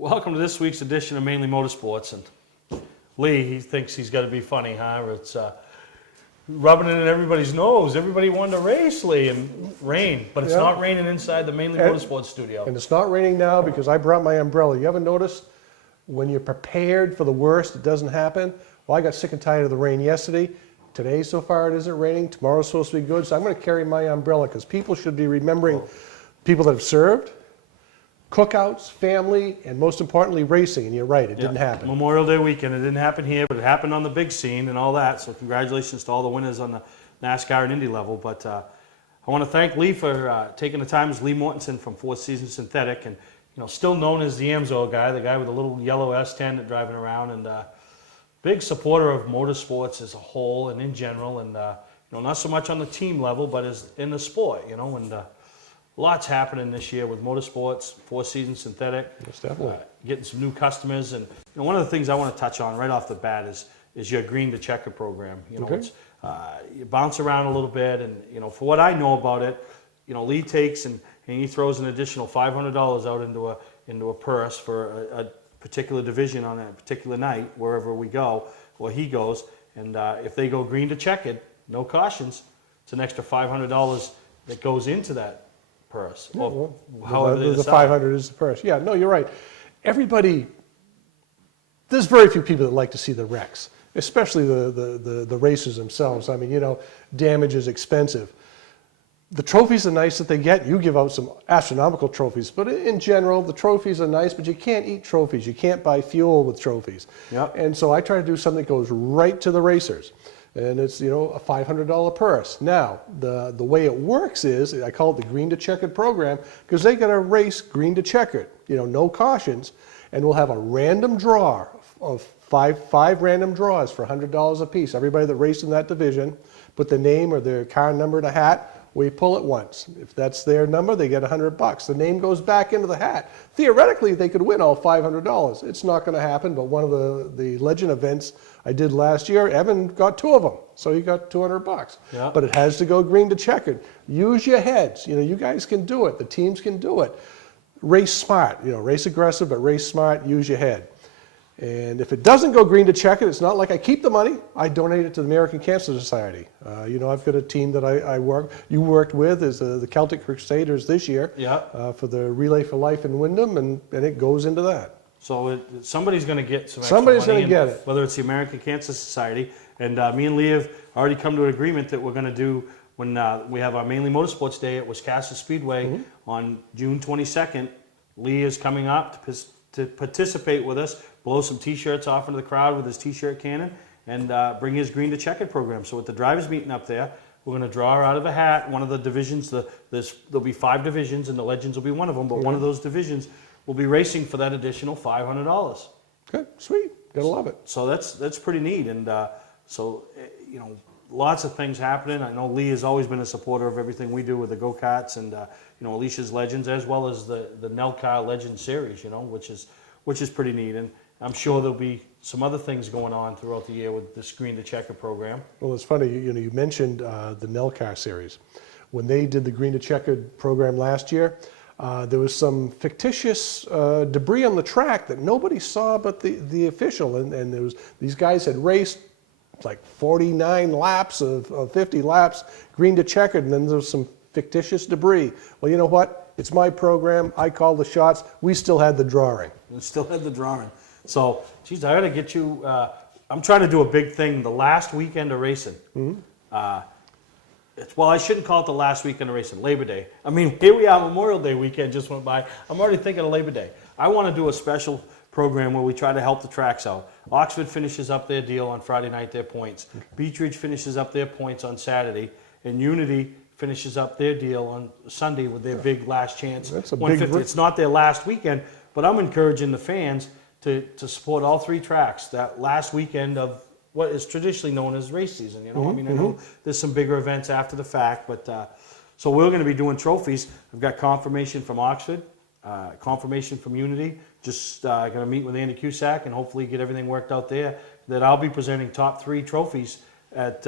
Welcome to this week's edition of Mainly Motorsports. And Lee, he thinks he's got to be funny, huh? It's rubbing it in everybody's nose. Everybody wanted to race, Lee, and rain. But it's not raining inside the Mainly Motorsports studio. And it's not raining now because I brought my umbrella. You ever notice when you're prepared for the worst, it doesn't happen? Well, I got sick and tired of the rain yesterday. Today, so far, it isn't raining. Tomorrow's supposed to be good. So I'm going to carry my umbrella because people should be remembering people that have served, cookouts, family, and most importantly, racing. And you're right, it didn't happen. Memorial Day weekend. It didn't happen here, but it happened on the big scene and all that. So congratulations to all the winners on the NASCAR and Indy level. But I want to thank Lee for taking the time. It's Lee Mortensen from Four Seasons Synthetic, and still known as the Amsoil Guy, the guy with the little yellow S10 that driving around, and big supporter of motorsports as a whole and in general, and not so much on the team level, but as in the sport, and lots happening this year with motorsports, Four Seasons Synthetic. Yes, definitely. Getting some new customers, and one of the things I want to touch on right off the bat is your Green to Checker program. It's you bounce around a little bit, and for what I know about it, Lee takes and he throws an additional $500 out into a purse for a particular division on a particular night wherever we go, or he goes, and if they go green to checkered, no cautions, it's an extra $500 that goes into that purse. Yeah, the 500 is the purse. Yeah, no, you're right. Everybody, there's very few people that like to see the wrecks, especially the racers themselves. I mean, damage is expensive. The trophies are nice that they get. You give out some astronomical trophies, but in general, the trophies are nice, but you can't eat trophies. You can't buy fuel with trophies. Yep. And so I try to do something that goes right to the racers. And it's, a $500 purse. Now, the way it works is, I call it the Green to Checkered program, because they got to race green to checkered, no cautions, and we'll have a random draw of five random draws for $100 a piece. Everybody that raced in that division, put their name or their car number in a hat. We pull it once. If that's their number, they get $100. The name goes back into the hat. Theoretically, they could win all $500. It's not going to happen, but one of the legend events I did last year, Evan got 2 of them, so he got $200. Yeah. But it has to go green to checkered. Use your heads. You guys can do it. The teams can do it. Race smart. Race aggressive, but race smart. Use your head. And if it doesn't go green to checkered, it's not like I keep the money. I donate it to the American Cancer Society. I've got a team that you worked with is the Celtic Crusaders this year. Yeah. For the Relay for Life in Wyndham, and it goes into that. So somebody's going to get some extra Somebody's money, going to get it. Whether it's the American Cancer Society, and me and Lee have already come to an agreement that we're going to do when we have our Mainly Motorsports Day at Wisconsin Speedway on June 22nd. Lee is coming up to participate with us, blow some T-shirts off into the crowd with his T-shirt cannon, and bring his Green to Checkered program. So with the drivers meeting up there, we're going to draw out of a hat one of the divisions. There'll be 5 divisions, and the Legends will be one of them, but one of those divisions will be racing for that additional $500. Good, sweet, gotta love it. So that's pretty neat, and lots of things happening. I know Lee has always been a supporter of everything we do with the go-karts and Alicia's Legends, as well as the Nelcar Legends series, which is pretty neat. And I'm sure there'll be some other things going on throughout the year with this Green to Checker program. Well, it's funny, you mentioned the Nelcar series. When they did the Green to Checkered program last year, there was some fictitious debris on the track that nobody saw but the official, and there was, these guys had raced like 49 laps of 50 laps, green to checkered, and then there was some fictitious debris. Well, you know what? It's my program. I call the shots. We still had the drawing. We still had the drawing. So, geez, I got to get you. I'm trying to do a big thing the last weekend of racing. Well, I shouldn't call it the last weekend of racing, Labor Day. I mean, here we are, Memorial Day weekend just went by. I'm already thinking of Labor Day. I want to do a special program where we try to help the tracks out. Oxford finishes up their deal on Friday night, their points. Beech Ridge finishes up their points on Saturday. And Unity finishes up their deal on Sunday with their big last chance. That's a 150. big... It's not their last weekend, but I'm encouraging the fans to support all 3 tracks that last weekend of what is traditionally known as race season. I know there's some bigger events after the fact, but so we're going to be doing trophies. I've got confirmation from Oxford, confirmation from Unity. Just going to meet with Andy Cusack and hopefully get everything worked out there. That I'll be presenting top 3 trophies at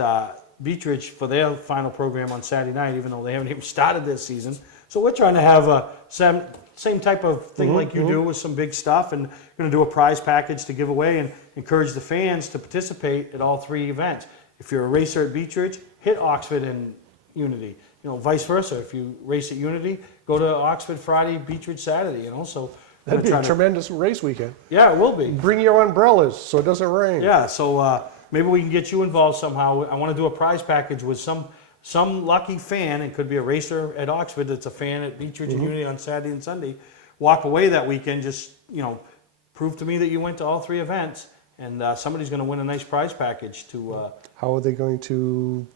Beech Ridge for their final program on Saturday night, even though they haven't even started this season. So we're trying to have a same type of thing like you do with some big stuff, and going to do a prize package to give away and encourage the fans to participate at all 3 events. If you're a racer at Beech Ridge, hit Oxford and Unity. You know, vice versa. If you race at Unity, go to Oxford Friday, Beech Ridge Saturday. You know, so that'd be a tremendous race weekend. Yeah, it will be. Bring your umbrellas so it doesn't rain. Yeah, so maybe we can get you involved somehow. I want to do a prize package with some lucky fan. It could be a racer at Oxford that's a fan at Beech Ridge and Unity on Saturday and Sunday. Walk away that weekend, just, you know, prove to me that you went to all 3 events, and somebody's going to win a nice prize package to... How are they going to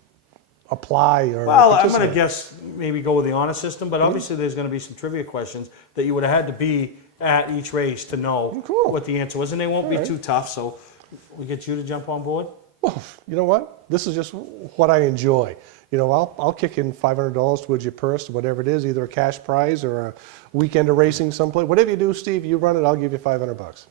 apply or Well, I'm participate? going to guess maybe go with the honor system, but obviously there's going to be some trivia questions that you would have had to be at each race to know what the answer was, and they won't be too tough, so we get you to jump on board? Well, you know what? This is just what I enjoy. You know, I'll kick in $500 towards your purse, whatever it is, either a cash prize or a weekend of racing someplace. Whatever you do, Steve, you run it, I'll give you $500.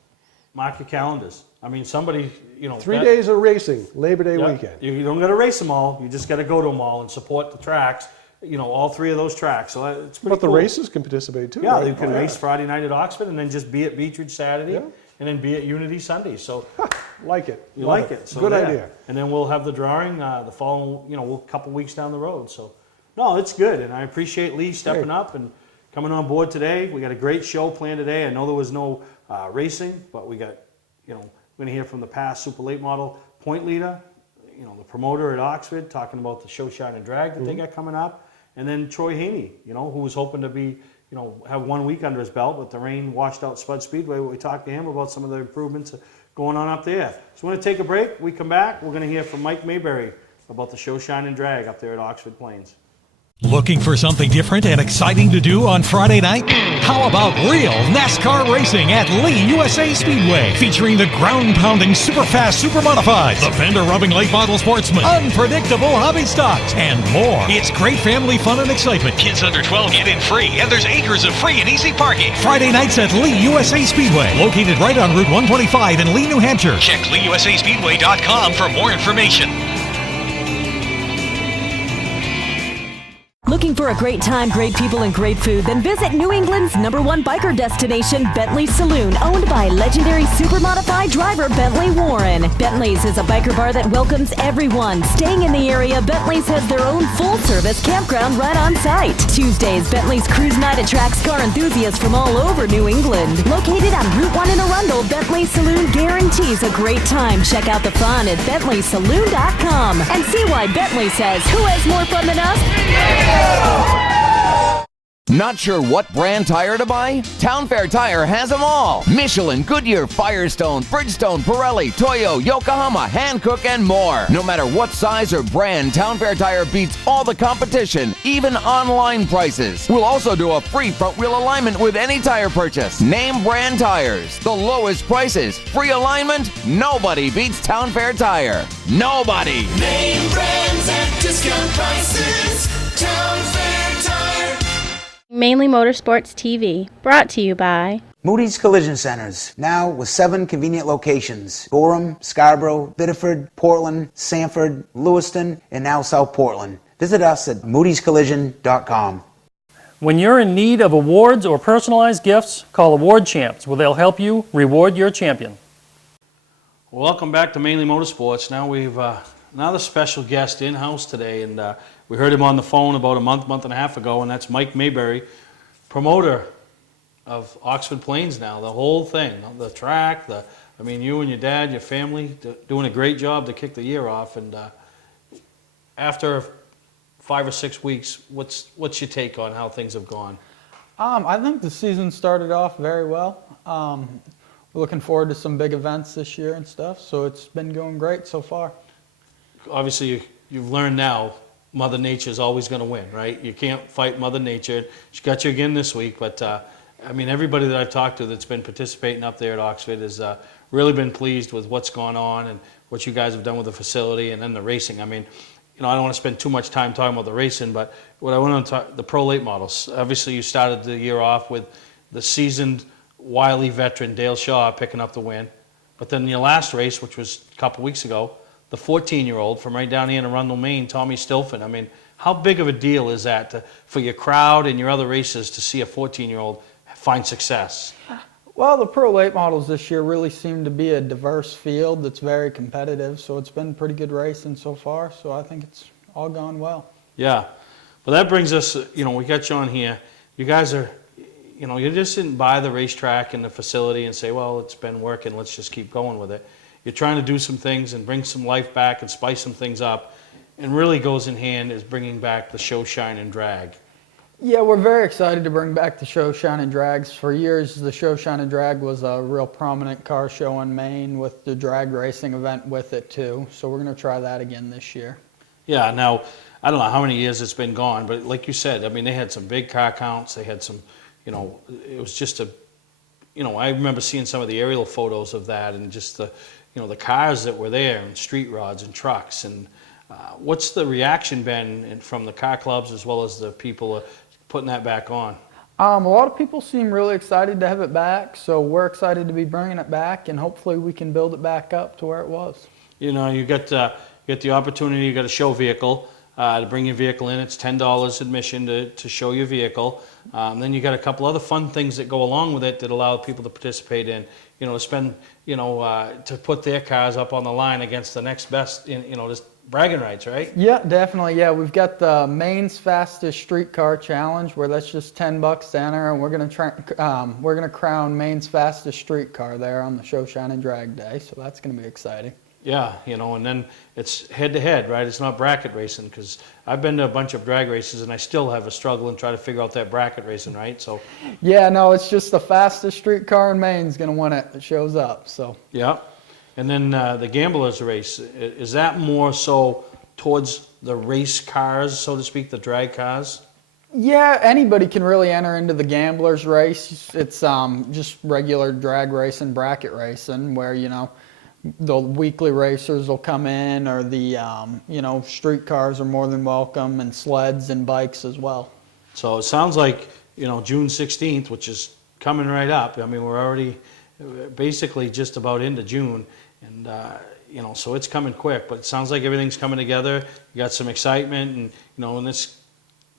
Mark your calendars. I mean, somebody, you know... 3 days of racing, Labor Day weekend. You don't got to race them all. You just got to go to them all and support the tracks, you know, all 3 of those tracks. So it's pretty But the cool. races can participate too, Yeah, right? they can race Friday night at Oxford and then just be at Beech Ridge Saturday and then be at Unity Sunday. So like it. you Love like it. So good yeah. idea. And then we'll have the drawing the following, you know, a couple weeks down the road. So, no, it's good. And I appreciate Lee stepping up and coming on board today. We got a great show planned today. I know there was no racing, but we got, you know, we're going to hear from the past Super Late Model point leader, you know, the promoter at Oxford, talking about the show, shine, and drag that they got coming up. And then Troy Haney, you know, who was hoping to be, you know, have 1 week under his belt, but the rain washed out Spud Speedway. We talked to him about some of the improvements going on up there. So we're going to take a break. We come back, we're going to hear from Mike Mayberry about the show, shine, and drag up there at Oxford Plains. Looking for something different and exciting to do on Friday night? How about real NASCAR racing at Lee USA Speedway, featuring the ground-pounding, super-fast, super-modified, the fender-rubbing late model sportsman, unpredictable hobby stocks, and more. It's great family fun and excitement. Kids under 12 get in free, and there's acres of free and easy parking. Friday nights at Lee USA Speedway, located right on Route 125 in Lee, New Hampshire. Check LeeUSASpeedway.com for more information. Looking for a great time, great people, and great food? Then visit New England's #1 biker destination, Bentley's Saloon, owned by legendary super-modified driver Bentley Warren. Bentley's is a biker bar that welcomes everyone. Staying in the area, Bentley's has their own full-service campground right on site. Tuesdays, Bentley's Cruise Night attracts car enthusiasts from all over New England. Located on Route 1 in Arundel, Bentley's Saloon guarantees a great time. Check out the fun at BentleySaloon.com and see why Bentley says, who has more fun than us? Not sure what brand tire to buy? Town Fair Tire has them all. Michelin, Goodyear, Firestone, Bridgestone, Pirelli, Toyo, Yokohama, Hankook, and more. No matter what size or brand, Town Fair Tire beats all the competition, even online prices. We'll also do a free front wheel alignment with any tire purchase. Name brand tires, the lowest prices, free alignment. Nobody beats Town Fair Tire. Nobody. Name brands at discount prices. Town Fair Tire. Mainly Motorsports TV, brought to you by Moody's Collision Centers, now with 7 convenient locations: Gorham, Scarborough, Biddeford, Portland, Sanford, Lewiston, and now South Portland. Visit us at moodyscollision.com. When you're in need of awards or personalized gifts, call Award Champs, where they'll help you reward your champion. Welcome back to Mainly Motorsports. Now we've another special guest in-house today, and we heard him on the phone about a month and a half ago, and that's Mike Mayberry, promoter of Oxford Plains now, the whole thing, the track, I mean, you and your dad, your family, doing a great job to kick the year off, and after 5 or 6 weeks, what's your take on how things have gone? I think the season started off very well. We're looking forward to some big events this year and stuff, so it's been going great so far. Obviously, you've learned now Mother Nature is always going to win, right? You can't fight Mother Nature. She got you again this week, but I mean, everybody that I've talked to that's been participating up there at Oxford has really been pleased with what's gone on and what you guys have done with the facility and then the racing. I mean, you know, I don't want to spend too much time talking about the racing, but what I want to talk, the pro late models. Obviously, you started the year off with the seasoned wily veteran Dale Shaw picking up the win, but then your last race, which was a couple weeks ago, the 14-year-old from right down here in Arundel, Maine, Tommy Stilfen. I mean, How big of a deal is that for your crowd and your other racers to see a 14-year-old find success? Well, the pro late models this year really seem to be a diverse field that's very competitive, so it's been pretty good racing so far, so I think it's all gone well. Yeah. Well, that brings us, we got you on here. You guys are, you just didn't buy the racetrack and the facility and say, well, it's been working, let's just keep going with it. You're trying to do some things and bring some life back and spice some things up, and really goes in hand is bringing back the show, shine, and drag. Yeah, we're very excited to bring back the show, shine, and drags. For years, the show, shine, and drag was a real prominent car show in Maine with the drag racing event with it too. So we're going to try that again this year. Yeah, now, I don't know how many years it's been gone, but like you said, I mean, they had some big car counts. They had some, it was just I remember seeing some of the aerial photos of that and just the cars that were there and street rods and trucks. And what's the reaction been from the car clubs as well as the people putting that back on? A lot of people seem really excited to have it back, so we're excited to be bringing it back, and hopefully we can build it back up to where it was. You got the opportunity, you got a show vehicle to bring your vehicle in. It's $10 admission to show your vehicle. Then you got a couple other fun things that go along with it that allow people to participate in, to spend, to put their cars up on the line against the next best, just bragging rights, right? Yeah, definitely. Yeah, we've got the Maine's Fastest Streetcar Challenge, where that's just $10 to enter, and we're gonna crown Maine's Fastest Streetcar there on the Show, Shine, and Drag Day. So that's gonna be exciting. Yeah, and then it's head-to-head, right? It's not bracket racing, because I've been to a bunch of drag races, and I still have a struggle and try to figure out that bracket racing, right? So. Yeah, no, it's just the fastest streetcar in Maine's gonna win it. It shows up. So. Yeah. And then the Gamblers race, is that more so towards the race cars, so to speak, the drag cars? Yeah, anybody can really enter into the Gamblers race. It's just regular drag racing, bracket racing, where, the weekly racers will come in, or the, street cars are more than welcome, and sleds and bikes as well. So it sounds like, June 16th, which is coming right up. I mean, we're already basically just about into June. And, so it's coming quick, but it sounds like everything's coming together. You got some excitement and, in this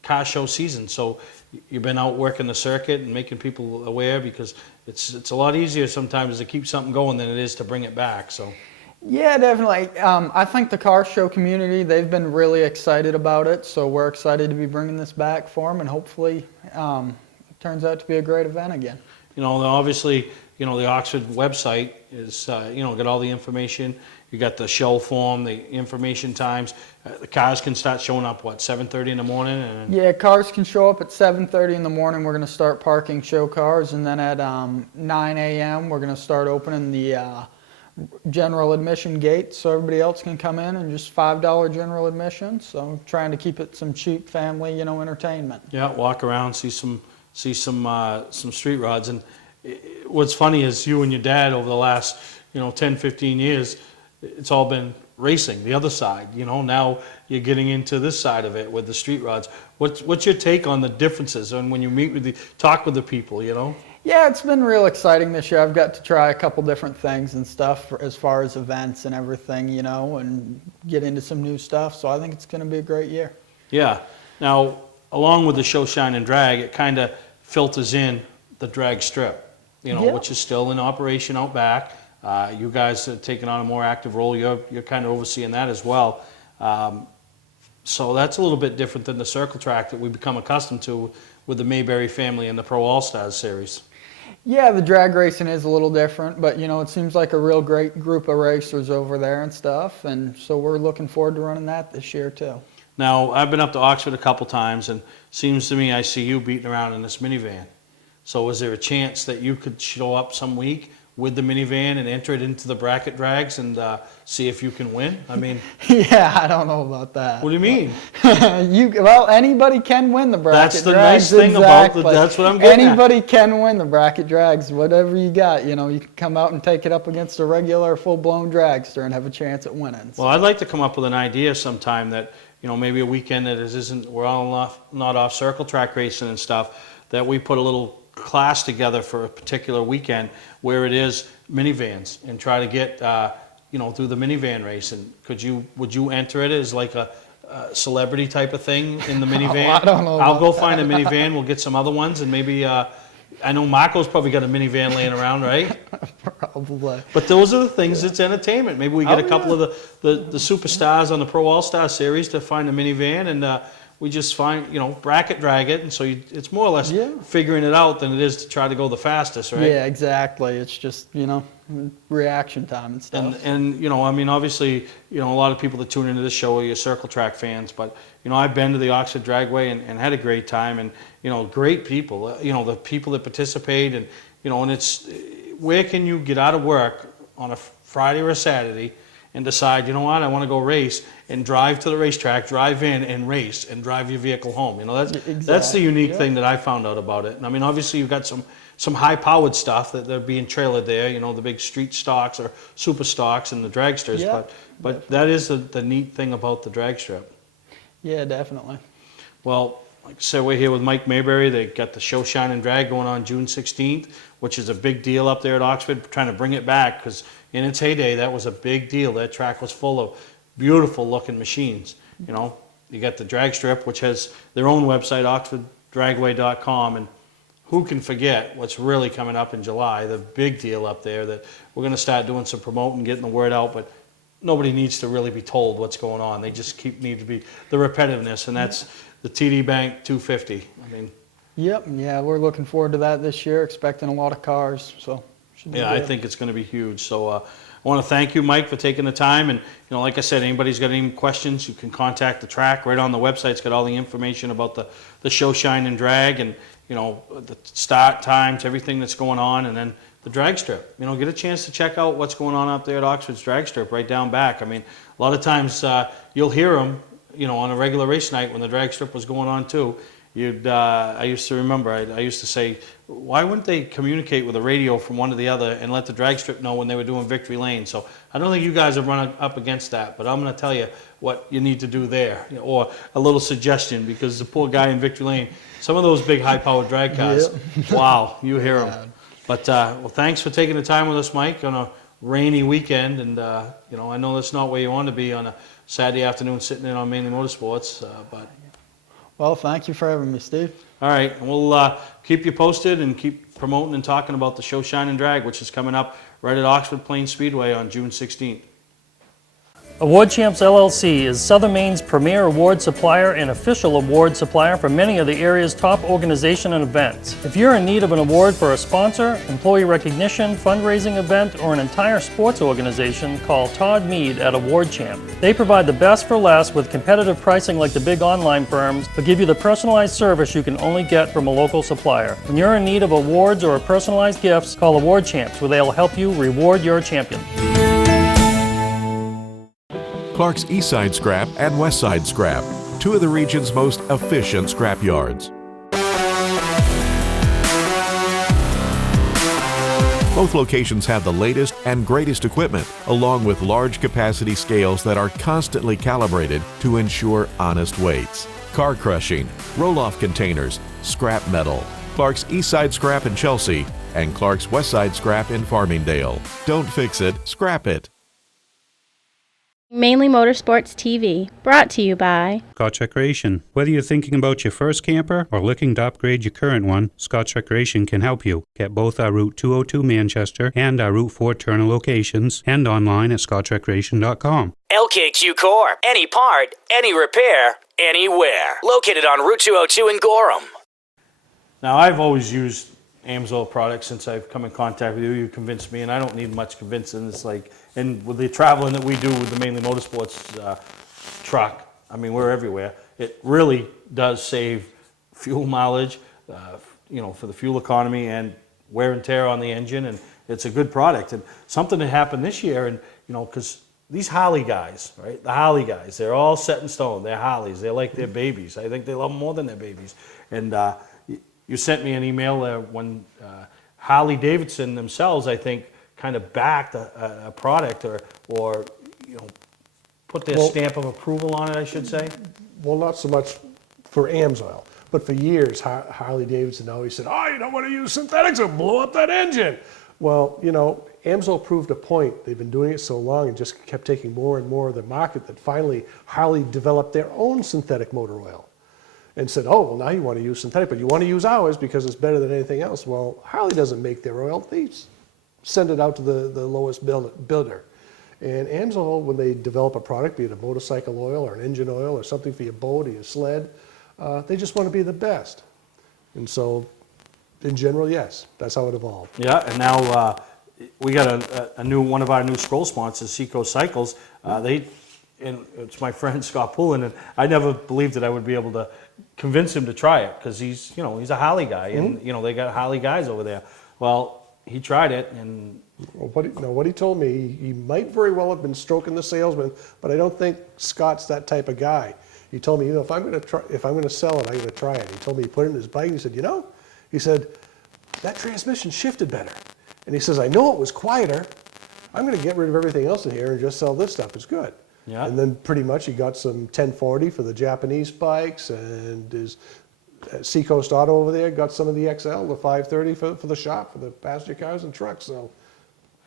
car show season. So you've been out working the circuit and making people aware, because it's a lot easier sometimes to keep something going than it is to bring it back. So. Yeah, definitely. I think the car show community, they've been really excited about it. So we're excited to be bringing this back for them, and hopefully it turns out to be a great event again. Obviously, the Oxford website is, got all the information. You got the show form, the information times. The cars can start showing up, 7:30 in the morning? Yeah, cars can show up at 7:30 in the morning. We're going to start parking show cars, and then at 9 a.m. we're going to start opening the general admission gate, so everybody else can come in, and just $5 general admission. So trying to keep it some cheap family, entertainment. Yeah, walk around, see some street rods. And what's funny is you and your dad over the last 10, 15 years, it's all been racing, the other side. Now you're getting into this side of it with the street rods. What's your take on the differences and when you talk with the people, Yeah, it's been real exciting this year. I've got to try a couple different things and stuff as far as events and everything, and get into some new stuff. So I think it's going to be a great year. Yeah. Now, along with the show, shine, and drag, it kind of filters in the drag strip, which is still in operation out back. You guys are taking on a more active role. You're kind of overseeing that as well. So that's a little bit different than the circle track that we've become accustomed to with the Mayberry family and the Pro All-Stars series. Yeah, the drag racing is a little different, but it seems like a real great group of racers over there and stuff, and so we're looking forward to running that this year too. Now, I've been up to Oxford a couple times, and seems to me I see you beating around in this minivan. So is there a chance that you could show up some week with the minivan and enter it into the bracket drags and see if you can win? I mean, yeah, I don't know about that. What do you mean? Well, anybody can win the bracket that's the drags. nice thing exactly. about that's what I'm getting Anybody can win the bracket drags. Whatever you got, you can come out and take it up against a regular full-blown dragster and have a chance at winning. Well, I'd like to come up with an idea sometime that maybe a weekend that we're all not off circle track racing and stuff, that we put a little class together for a particular weekend where it is minivans and try to get through the minivan race. And would you enter it as like celebrity type of thing in the minivan. I don't know I'll about go find a minivan. We'll get some other ones, and maybe I know Marco's probably got a minivan laying around, right? Probably. But those are the things that's entertainment. Maybe we get a couple of the superstars on the Pro All-Star Series to find a minivan, and we just find, bracket drag it, and so it's more or less figuring it out than it is to try to go the fastest, right? Yeah, exactly. It's just, reaction time and stuff. And I mean, obviously, a lot of people that tune into this show are your circle track fans, but, I've been to the Oxford Dragway and had a great time, and, great people, the people that participate, and, and it's, where can you get out of work on a Friday or a Saturday and decide, what, I want to go race, and drive to the racetrack, drive in and race, and drive your vehicle home. That's the unique thing that I found out about it. And I mean, obviously you've got some high-powered stuff that they're being trailered there, the big street stocks or super stocks and the dragsters, but that is the neat thing about the drag strip. Yeah, definitely. Well, like I said, we're here with Mike Mayberry. They got the Show, Shine, and Drag going on June 16th, which is a big deal up there at Oxford, trying to bring it back, because in its heyday, that was a big deal. That track was full of beautiful-looking machines. You got the drag strip, which has their own website, oxforddragway.com, and who can forget what's really coming up in July, the big deal up there that we're going to start doing some promoting, getting the word out, but nobody needs to really be told what's going on. They just need to be the repetitiveness, and that's the TD Bank 250. I mean, Yep, yeah, we're looking forward to that this year, expecting a lot of cars, so. yeah, I think it's going to be huge. So I want to thank you, Mike, for taking the time. And, like I said, anybody's got any questions, you can contact the track. Right on the website, it's got all the information about the Show, Shine, and Drag, and, the start times, everything that's going on, and then the drag strip. Get a chance to check out what's going on up there at Oxford's drag strip right down back. I mean, a lot of times you'll hear them, on a regular race night when the drag strip was going on too. I used to remember, I used to say, why wouldn't they communicate with a radio from one to the other and let the drag strip know when they were doing Victory Lane? So I don't think you guys have run up against that, but I'm going to tell you what you need to do there, or a little suggestion, because the poor guy in Victory Lane, some of those big high-powered drag cars, wow, you hear them. But, well, thanks for taking the time with us, Mike, on a rainy weekend, and, I know that's not where you want to be on a Saturday afternoon sitting in on Mainly Motorsports, but... Well, thank you for having me, Steve. All right, we'll keep you posted and keep promoting and talking about the Show, Shine, and Drag, which is coming up right at Oxford Plains Speedway on June 16th. Award Champs LLC is Southern Maine's premier award supplier and official award supplier for many of the area's top organizations and events. If you're in need of an award for a sponsor, employee recognition, fundraising event, or an entire sports organization, call Todd Mead at Award Champ. They provide the best for less with competitive pricing like the big online firms, but give you the personalized service you can only get from a local supplier. When you're in need of awards or personalized gifts, call Award Champs, where they'll help you reward your champion. Clark's Eastside Scrap and Westside Scrap, two of the region's most efficient scrap yards. Both locations have the latest and greatest equipment, along with large capacity scales that are constantly calibrated to ensure honest weights. Car crushing, roll-off containers, scrap metal. Clark's Eastside Scrap in Chelsea and Clark's Westside Scrap in Farmingdale. Don't fix it, scrap it. Mainly Motorsports TV, brought to you by Scotch Recreation. Whether you're thinking about your first camper or looking to upgrade your current one, Scotch Recreation can help you. Get both our Route 202 Manchester and our Route 4 Turner locations, and online at scotchrecreation.com. LKQ Core. Any part, any repair, anywhere. Located on Route 202 in Gorham. Now, I've always used Amsoil products since I've come in contact with you. You convinced me, and I don't need much convincing. It's like, and with the traveling that we do with the Mainly Motorsports truck, I mean, we're everywhere. It really does save fuel mileage, for the fuel economy and wear and tear on the engine, and it's a good product. And something that happened this year, and because these Harley guys, right? The Harley guys, they're all set in stone. They're Harleys. They're like their babies. I think they love them more than their babies. And you sent me an email when Harley Davidson themselves, I think, kind of backed a product or put their stamp of approval on it, I should say. Well, not so much for Amsoil, but for years, Harley Davidson always said, oh, you don't want to use synthetics, it'll blow up that engine. Well, you know, Amsoil proved a point. They've been doing it so long and just kept taking more and more of the market that finally Harley developed their own synthetic motor oil and said, oh, well, now you want to use synthetic, but you want to use ours because it's better than anything else. Well, Harley doesn't make their oil. They send it out to the lowest builder. And Amsoil, when they develop a product, be it a motorcycle oil or an engine oil or something for your boat or your sled, they just want to be the best. And so, in general, yes, that's how it evolved. Yeah, and now we got a new one of our new scroll sponsors, Seacoast Cycles. And it's my friend Scott Pullen, and I never believed that I would be able to convince him to try it because he's a Harley guy, and they got Harley guys over there. Well, he tried it, and what he told me, he might very well have been stroking the salesman, but I don't think Scott's that type of guy. He told me, if I'm going to sell it, I'm going to try it. He told me he put it in his bike. And he said, he said that transmission shifted better, and he says, I know it was quieter. I'm going to get rid of everything else in here and just sell this stuff. It's good. Yeah. And then pretty much he got some 1040 for the Japanese bikes, and his Seacoast Auto over there got some of the XL, the 530 for the shop, for the passenger cars and trucks. So,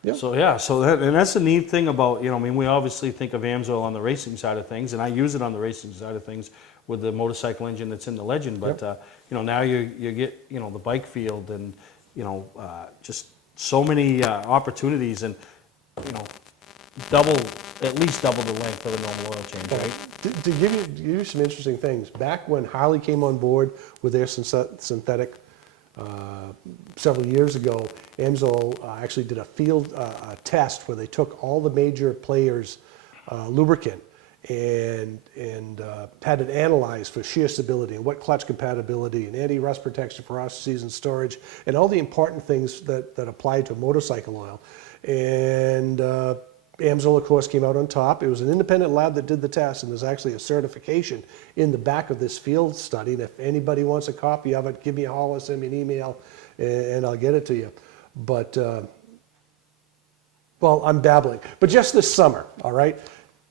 yeah. And that's the neat thing about, we obviously think of Amsoil on the racing side of things, and I use it on the racing side of things with the motorcycle engine that's in the Legend. But now you get the bike field and just so many opportunities, and at least double the length of a normal oil change, right? To give you some interesting things, back when Harley came on board with their synthetic several years ago, Amsoil actually did a field test where they took all the major players' lubricant and had it analyzed for shear stability and what clutch compatibility and anti-rust protection for off-season storage and all the important things that apply to motorcycle oil. And Amsoil, of course, came out on top. It was an independent lab that did the test, and there's actually a certification in the back of this field study. And if anybody wants a copy of it, give me a holler, send me an email, and I'll get it to you. But, well, I'm babbling. But just this summer, all right,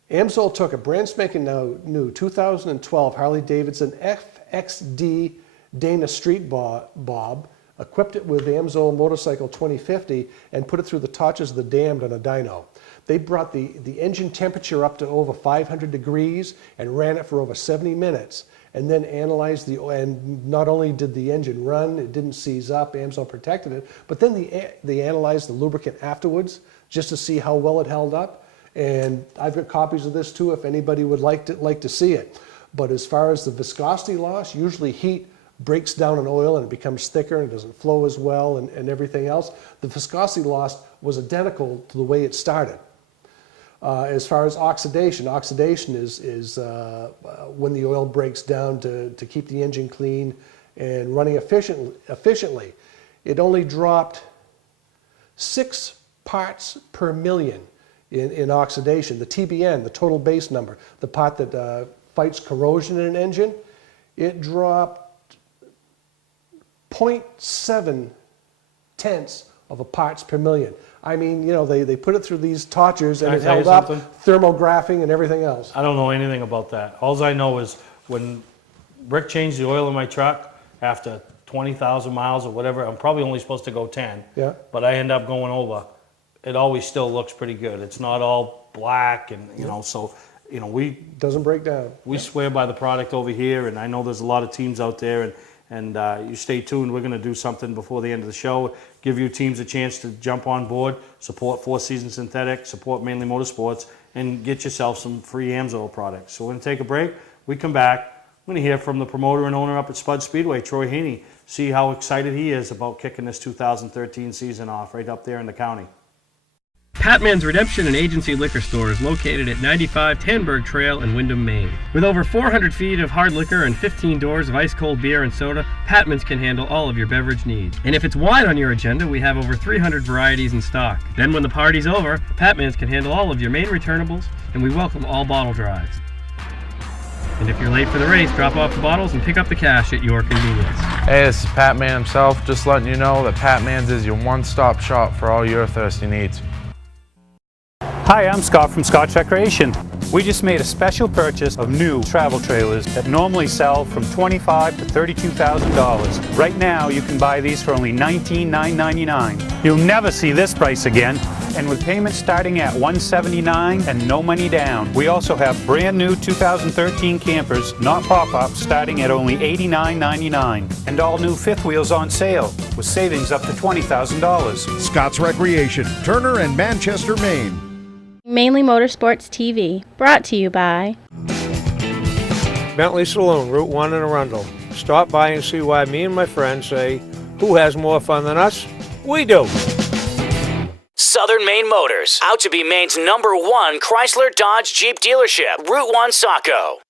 Amsoil took a brand spanking new 2012 Harley-Davidson FXD Dana Street Bob, equipped it with Amsoil Motorcycle 2050, and put it through the torches of the damned on a dyno. They brought the engine temperature up to over 500 degrees and ran it for over 70 minutes, and then analyzed the oil. And not only did the engine run, it didn't seize up, Amsoil protected it, but then they analyzed the lubricant afterwards just to see how well it held up. And I've got copies of this too if anybody would like to see it. But as far as the viscosity loss, usually heat breaks down an oil and it becomes thicker and it doesn't flow as well and everything else. The viscosity loss was identical to the way it started. As far as oxidation is when the oil breaks down to keep the engine clean and running efficiently. It only dropped 6 parts per million in oxidation. The TBN, the total base number, the part that fights corrosion in an engine, it dropped 0.7 tenths of a parts per million. I mean, they put it through these torches and it held up, thermographing and everything else. I don't know anything about that. All I know is when Rick changed the oil in my truck after 20,000 miles or whatever, I'm probably only supposed to go 10. Yeah. But I end up going over. It always still looks pretty good. It's not all black and, so, we... Doesn't break down. We swear by the product over here, and I know there's a lot of teams out there, and you stay tuned. We're going to do something before the end of the show, give you teams a chance to jump on board, support Four Seasons Synthetic, support Mainly Motorsports, and get yourself some free Amsoil products. So we're going to take a break. We come back. We're going to hear from the promoter and owner up at Spud Speedway, Troy Haney, see how excited he is about kicking this 2013 season off right up there in the county. Patman's Redemption and Agency Liquor Store is located at 95 Tanberg Trail in Windham, Maine. With over 400 feet of hard liquor and 15 doors of ice-cold beer and soda, Patman's can handle all of your beverage needs. And if it's wine on your agenda, we have over 300 varieties in stock. Then when the party's over, Patman's can handle all of your main returnables, and we welcome all bottle drives. And if you're late for the race, drop off the bottles and pick up the cash at your convenience. Hey, this is Pat Man himself, just letting you know that Pat Man's is your one-stop shop for all your thirsty needs. Hi, I'm Scott from Scotch Recreation. We just made a special purchase of new travel trailers that normally sell from $25,000 to $32,000. Right now, you can buy these for only $19,999. You'll never see this price again. And with payments starting at $179 and no money down. We also have brand new 2013 campers, not pop-ups, starting at only $89.99. And all new fifth wheels on sale, with savings up to $20,000. Scott's Recreation, Turner and Manchester, Maine. Mainly Motorsports TV, brought to you by Bentley Saloon, Route 1 in Arundel. Stop by and see why me and my friends say, who has more fun than us? We do. Southern Maine Motors, out to be Maine's #1 Chrysler Dodge Jeep dealership, Route 1 Saco.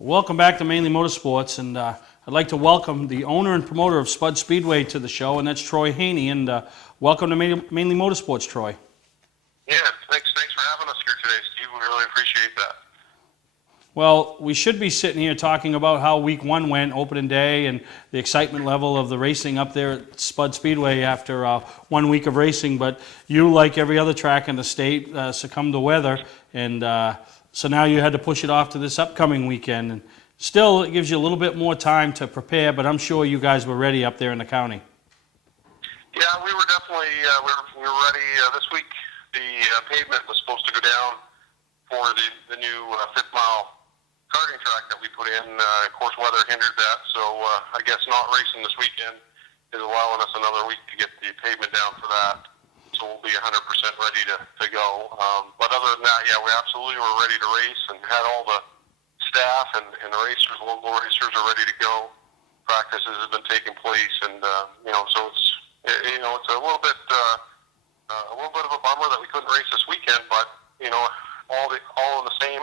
Welcome back to Mainly Motorsports, and I'd like to welcome the owner and promoter of Spud Speedway to the show, and that's Troy Haney. And welcome to Mainly Motorsports, Troy. Yeah, thanks for having us here today, Steve. We really appreciate that. Well, we should be sitting here talking about how week 1 went, opening day, and the excitement level of the racing up there at Spud Speedway after 1 week of racing. But you, like every other track in the state, succumbed to weather, and so now you had to push it off to this upcoming weekend. And still, it gives you a little bit more time to prepare, but I'm sure you guys were ready up there in the county. Yeah, we were definitely we were ready this week. The pavement was supposed to go down for the new 5th mile karting track that we put in. Of course, weather hindered that, so I guess not racing this weekend is allowing us another week to get the pavement down for that. So we'll be 100% ready to go. But other than that, yeah, we absolutely were ready to race and had all the staff and the racers, local racers are ready to go. Practices have been taking place, and so it's it's a little bit of a bummer that we couldn't race this weekend, but all in the same.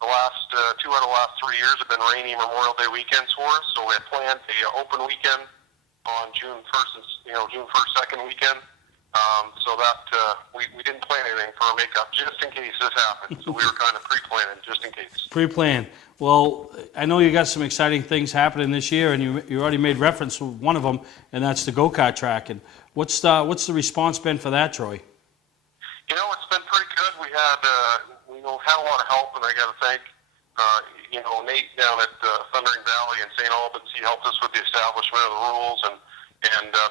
The last 2 out of the last 3 years have been rainy Memorial Day weekends for us, so we had planned the open weekend on June 1st and June 1st second weekend. So that we didn't plan anything for a makeup just in case this happened. So we were kind of pre-planning just in case. Pre-planned. Well, I know you got some exciting things happening this year, and you already made reference to one of them, and that's the go-kart track. And what's the response been for that, Troy? It's been pretty good. We had had a lot of help, and I got to thank Nate down at Thundering Valley in St. Albans. He helped us with the establishment of the rules and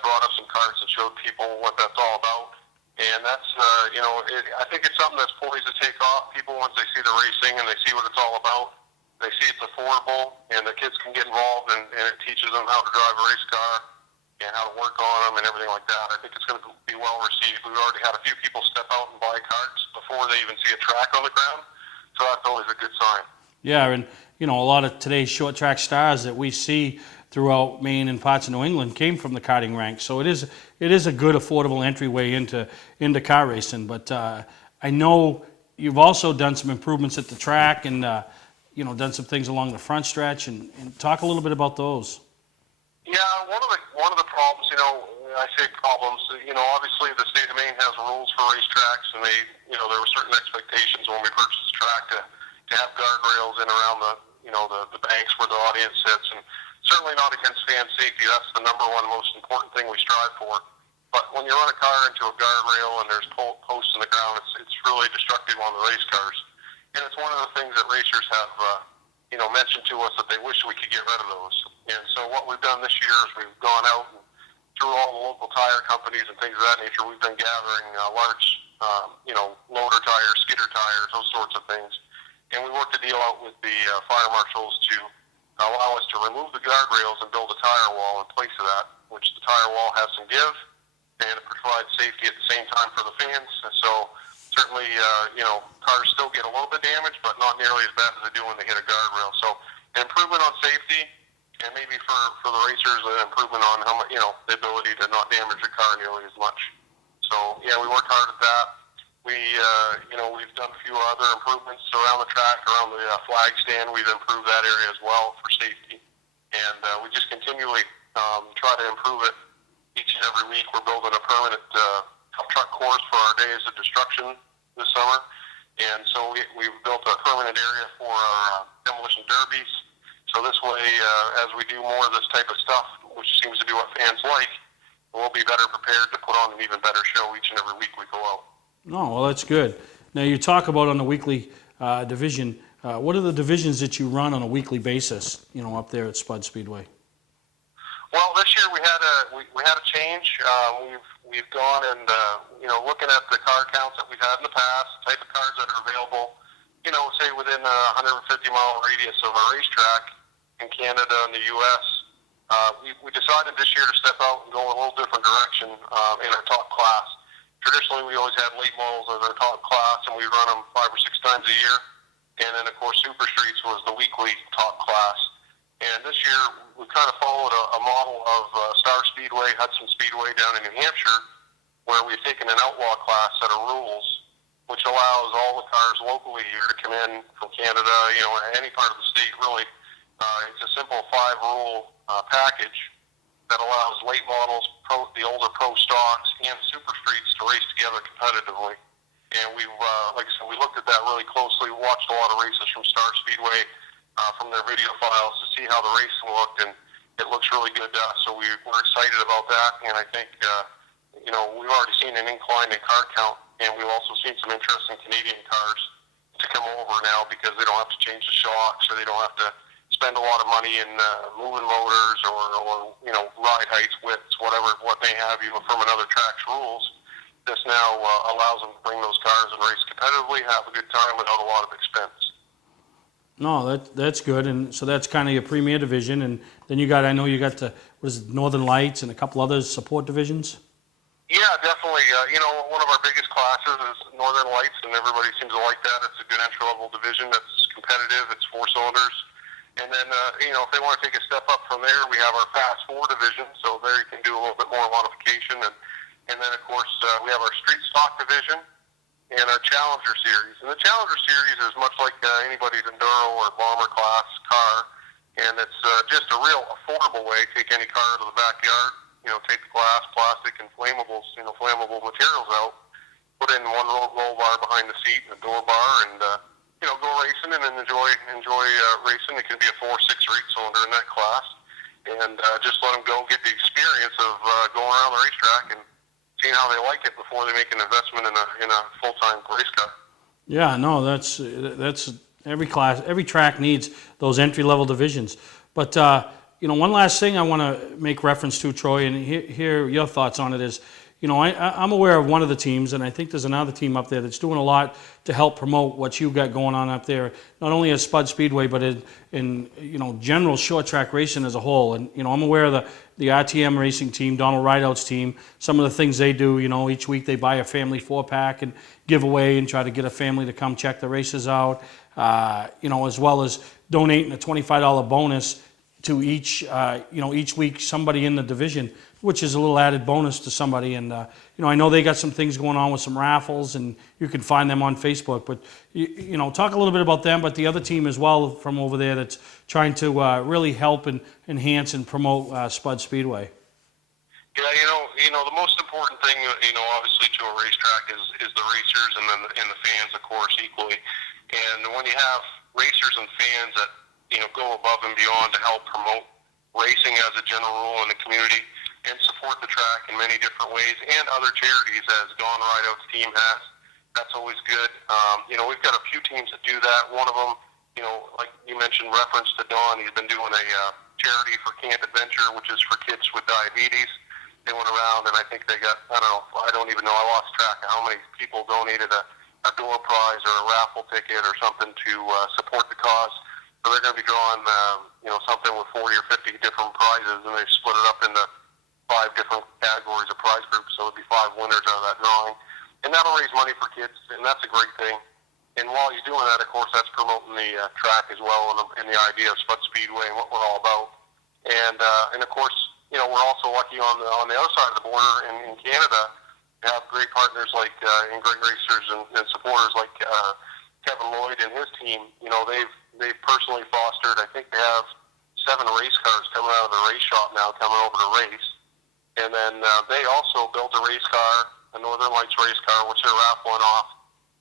brought up some carts and showed people what that's all about. And that's I think it's something that's poised to take off. People, once they see the racing and they see what it's all about, they see it's affordable, and the kids can get involved, and it teaches them how to drive a race car and how to work on them and everything like that. I think it's going to be well received. We've already had a few people step out and buy carts before they even see a track on the ground, so that's always a good sign. Yeah, and a lot of today's short track stars that we see throughout Maine and parts of New England came from the karting ranks. So it is a good affordable entryway into car racing. But I know you've also done some improvements at the track and done some things along the front stretch, and talk a little bit about those. Yeah, one of the problems, I say problems, obviously the state of Maine has rules for racetracks, and there were certain expectations when we purchased the track to have guardrails in around the banks where the audience sits, and certainly not against fan safety. That's the #1 most important thing we strive for. But when you run a car into a guardrail and there's posts in the ground, it's really destructive on the race cars. And it's one of the things that racers have, mentioned to us that they wish we could get rid of those. And so what we've done this year is we've gone out and through all the local tire companies and things of that nature, we've been gathering large, loader tires, skidder tires, those sorts of things. And we worked a deal out with the fire marshals to allow us to remove the guardrails and build a tire wall in place of that, which the tire wall has some give, and it provides safety at the same time for the fans. And so certainly, cars still get a little bit damaged, but not nearly as bad as they do when they hit a guardrail. So an improvement on safety, and maybe for the racers, an improvement on how much, the ability to not damage the car nearly as much. So yeah, we worked hard at that. We've done a few other improvements around the track, around the flag stand. We've improved that area as well for safety, and we just continually try to improve it each and every week. We're building a permanent tough truck course for our Days of Destruction this summer, and so we've built a permanent area for our demolition derbies. So this way, as we do more of this type of stuff, which seems to be what fans like, we'll be better prepared to put on an even better show each and every week we go out. Oh, well, that's good. Now, you talk about on the weekly division. What are the divisions that you run on a weekly basis, up there at Spud Speedway? Well, this year we had a change. We've gone and looking at the car counts that we've had in the past, the type of cars that are available, say within a 150-mile radius of our racetrack in Canada and the U.S. We decided this year to step out and go a little different direction in our top class. Traditionally, we always had late models as our top class, and we run them 5 or 6 times a year. And then, of course, Super Streets was the weekly top class. And this year, we kind of followed a model of Star Speedway, Hudson Speedway down in New Hampshire, where we've taken an outlaw class set of rules, which allows all the cars locally here to come in from Canada, any part of the state, really. It's a simple 5-rule package that allows late models, the older pro stocks, and Super Streets to race together competitively. And we've, like I said, we looked at that really closely, watched a lot of races from Star Speedway from their video files to see how the racing looked, and it looks really good to us. So we're excited about that, and I think, we've already seen an incline in car count, and we've also seen some interest in Canadian cars to come over now because they don't have to change the shocks, or they don't have to spend a lot of money in moving motors or ride heights, widths, what may have you from another track's rules. This now allows them to bring those cars and race competitively, have a good time without a lot of expense. No, that's good, and so that's kind of your premier division, and then I know you got the Northern Lights and a couple other support divisions. Yeah, definitely. One of our biggest classes is Northern Lights, and everybody seems to like that. It's a good entry-level division that's competitive. It's 4 cylinders. And then, if they want to take a step up from there, we have our Fast 4 division, so there you can do a little bit more modification. And then, of course, we have our Street Stock division and our Challenger Series. And the Challenger Series is much like anybody's Enduro or Bomber class car, and it's just a real affordable way to take any car out of the backyard, take the glass, plastic, and flammable materials out, put in one roll bar behind the seat and a door bar, and go racing and then enjoy racing. It can be a 4, 6, or 8-cylinder in that class, and just let them go get the experience of going around the racetrack and seeing how they like it before they make an investment in a full-time race car. Yeah, no, that's every track needs those entry-level divisions. But one last thing I want to make reference to, Troy, and hear your thoughts on it is, I'm aware of one of the teams, and I think there's another team up there that's doing a lot to help promote what you got going on up there, not only at Spud Speedway, but in general short track racing as a whole. And, I'm aware of the RTM racing team, Donald Rideout's team, some of the things they do, each week they buy a family 4-pack and give away and try to get a family to come check the races out, as well as donating a $25 bonus to each week somebody in the division, which is a little added bonus to somebody. And, I know they got some things going on with some raffles, and you can find them on Facebook. But, talk a little bit about them, but the other team as well from over there that's trying to really help and enhance and promote Spud Speedway. Yeah, the most important thing, obviously to a racetrack is the racers and the fans, of course, equally. And when you have racers and fans that, go above and beyond to help promote racing as a general rule in the community and support the track in many different ways, and other charities as Don Rideout's team has, that's always good. We've got a few teams that do that. One of them, like you mentioned, reference to Don, he's been doing a charity for Camp Adventure, which is for kids with diabetes. They went around, and I think they got, I don't even know, I lost track of how many people donated a door prize or a raffle ticket or something to support the cause. So they're going to be drawing, something with 40 or 50 different prizes, and they split it up into 5 different categories of prize groups. So it'll be 5 winners out of that drawing, and that'll raise money for kids, and that's a great thing. And while he's doing that, of course, that's promoting the track as well, and the idea of Spud Speedway and what we're all about. And of course, we're also lucky on the other side of the border in Canada to have great partners like and great racers and supporters like Kevin Lloyd and his team. They've personally fostered, I think they have 7 race cars coming out of the race shop now, coming over to race. And then they also built a race car, a Northern Lights race car, which they're raffling off.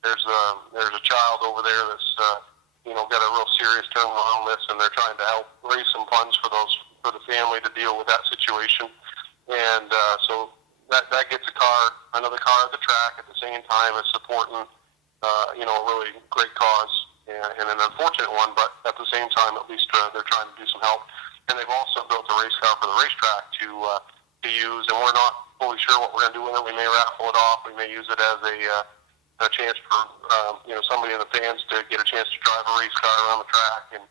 There's a child over there that's got a real serious terminal illness, and they're trying to help raise some funds for the family to deal with that situation. And so that gets another car at the track at the same time as supporting a really great cause. and an unfortunate one, but at the same time, at least they're trying to do some help. And they've also built a race car for the racetrack to use, and we're not fully sure what we're going to do with it. We may raffle it off. We may use it as a chance for somebody in the fans to get a chance to drive a race car around the track, and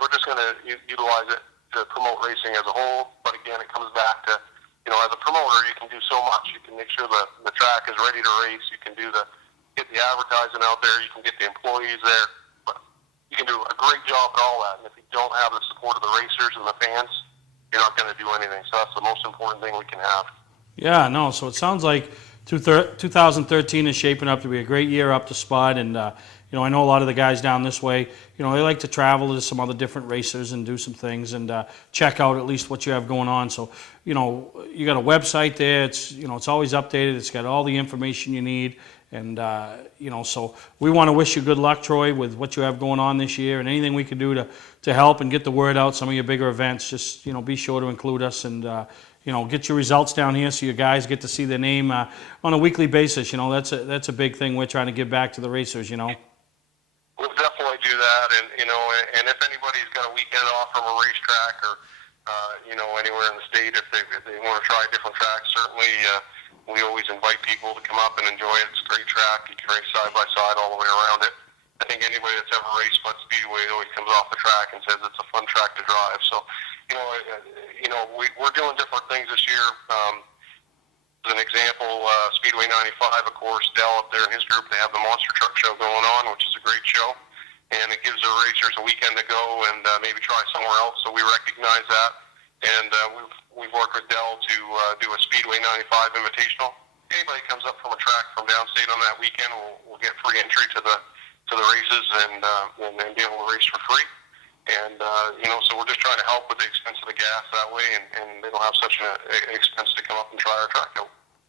we're just going to utilize it to promote racing as a whole. But again, it comes back to, as a promoter, you can do so much. You can make sure the track is ready to race. You can get the advertising out there. You can get the employees there. But you can do a great job at all that. And if you don't have the support of the racers and the fans, you're not going to do anything. So that's the most important thing we can have. Yeah, no, so it sounds like 2013 is shaping up to be a great year up to Spud, and I know a lot of the guys down this way, they like to travel to some other different racers and do some things and check out at least what you have going on. So, you got a website there, it's always updated, it's got all the information you need, and, so we want to wish you good luck, Troy, with what you have going on this year, and anything we can do to help and get the word out, some of your bigger events, just, be sure to include us and, get your results down here so your guys get to see their name on a weekly basis. That's a big thing we're trying to give back to the racers, We'll definitely do that, and and if anybody's got a weekend off from a racetrack or anywhere in the state, if they want to try a different track, certainly we always invite people to come up and enjoy it. It's a great track. You can race side by side all the way around it. I think anybody that's ever raced Spud Speedway always comes off the track and says it's a fun track to drive. So, we're doing different things this year. As an example, Speedway 95, of course, Dell up there and his group, they have the Monster Truck Show going on, which is a great show. And it gives the racers a weekend to go and maybe try somewhere else, so we recognize that. And we've worked with Dell to do a Speedway 95 Invitational. Anybody comes up from a track from downstate on that weekend will get free entry to the races and be able to race for free. And, so we're just trying to help with the expense of the gas that way, and they don't have such an expense to come up and try our track out.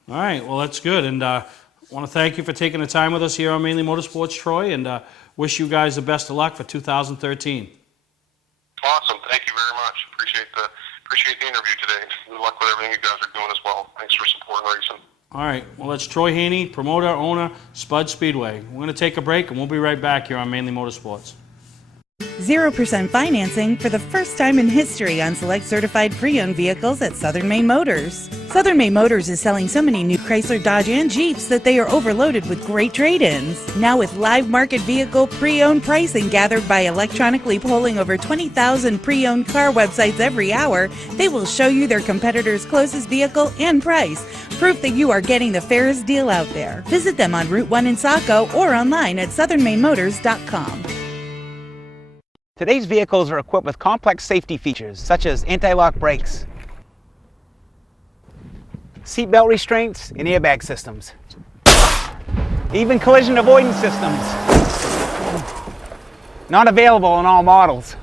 All right, well, that's good. And I want to thank you for taking the time with us here on Mainly Motorsports, Troy, and wish you guys the best of luck for 2013. Awesome. Thank you very much. Appreciate the interview today. Good luck with everything you guys are doing as well. Thanks for supporting racing. All right, well, that's Troy Haney, promoter, owner, Spud Speedway. We're going to take a break, and we'll be right back here on Mainly Motorsports. 0% financing for the first time in history on select certified pre-owned vehicles at Southern Maine Motors. Southern Maine Motors is selling so many new Chrysler, Dodge, and Jeeps that they are overloaded with great trade-ins. Now with live market vehicle pre-owned pricing gathered by electronically polling over 20,000 pre-owned car websites every hour, they will show you their competitors' closest vehicle and price. Proof that you are getting the fairest deal out there. Visit them on Route 1 in Saco or online at southernmainmotors.com. Today's vehicles are equipped with complex safety features such as anti-lock brakes, seatbelt restraints, and airbag systems. Even collision avoidance systems. Not available in all models.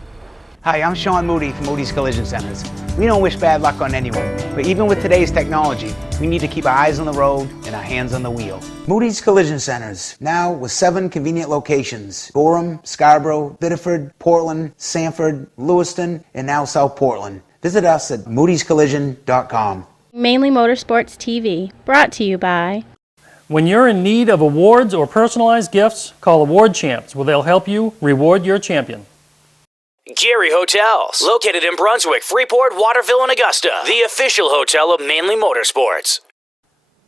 Hi, I'm Sean Moody from Moody's Collision Centers. We don't wish bad luck on anyone, but even with today's technology, we need to keep our eyes on the road and our hands on the wheel. Moody's Collision Centers, now with 7 convenient locations: Gorham, Scarborough, Biddeford, Portland, Sanford, Lewiston, and now South Portland. Visit us at moodyscollision.com. Mainly Motorsports TV, brought to you by... When you're in need of awards or personalized gifts, call Award Champs, where they'll help you reward your champion. Gary Hotels, located in Brunswick, Freeport, Waterville, and Augusta, the official hotel of Mainly Motorsports.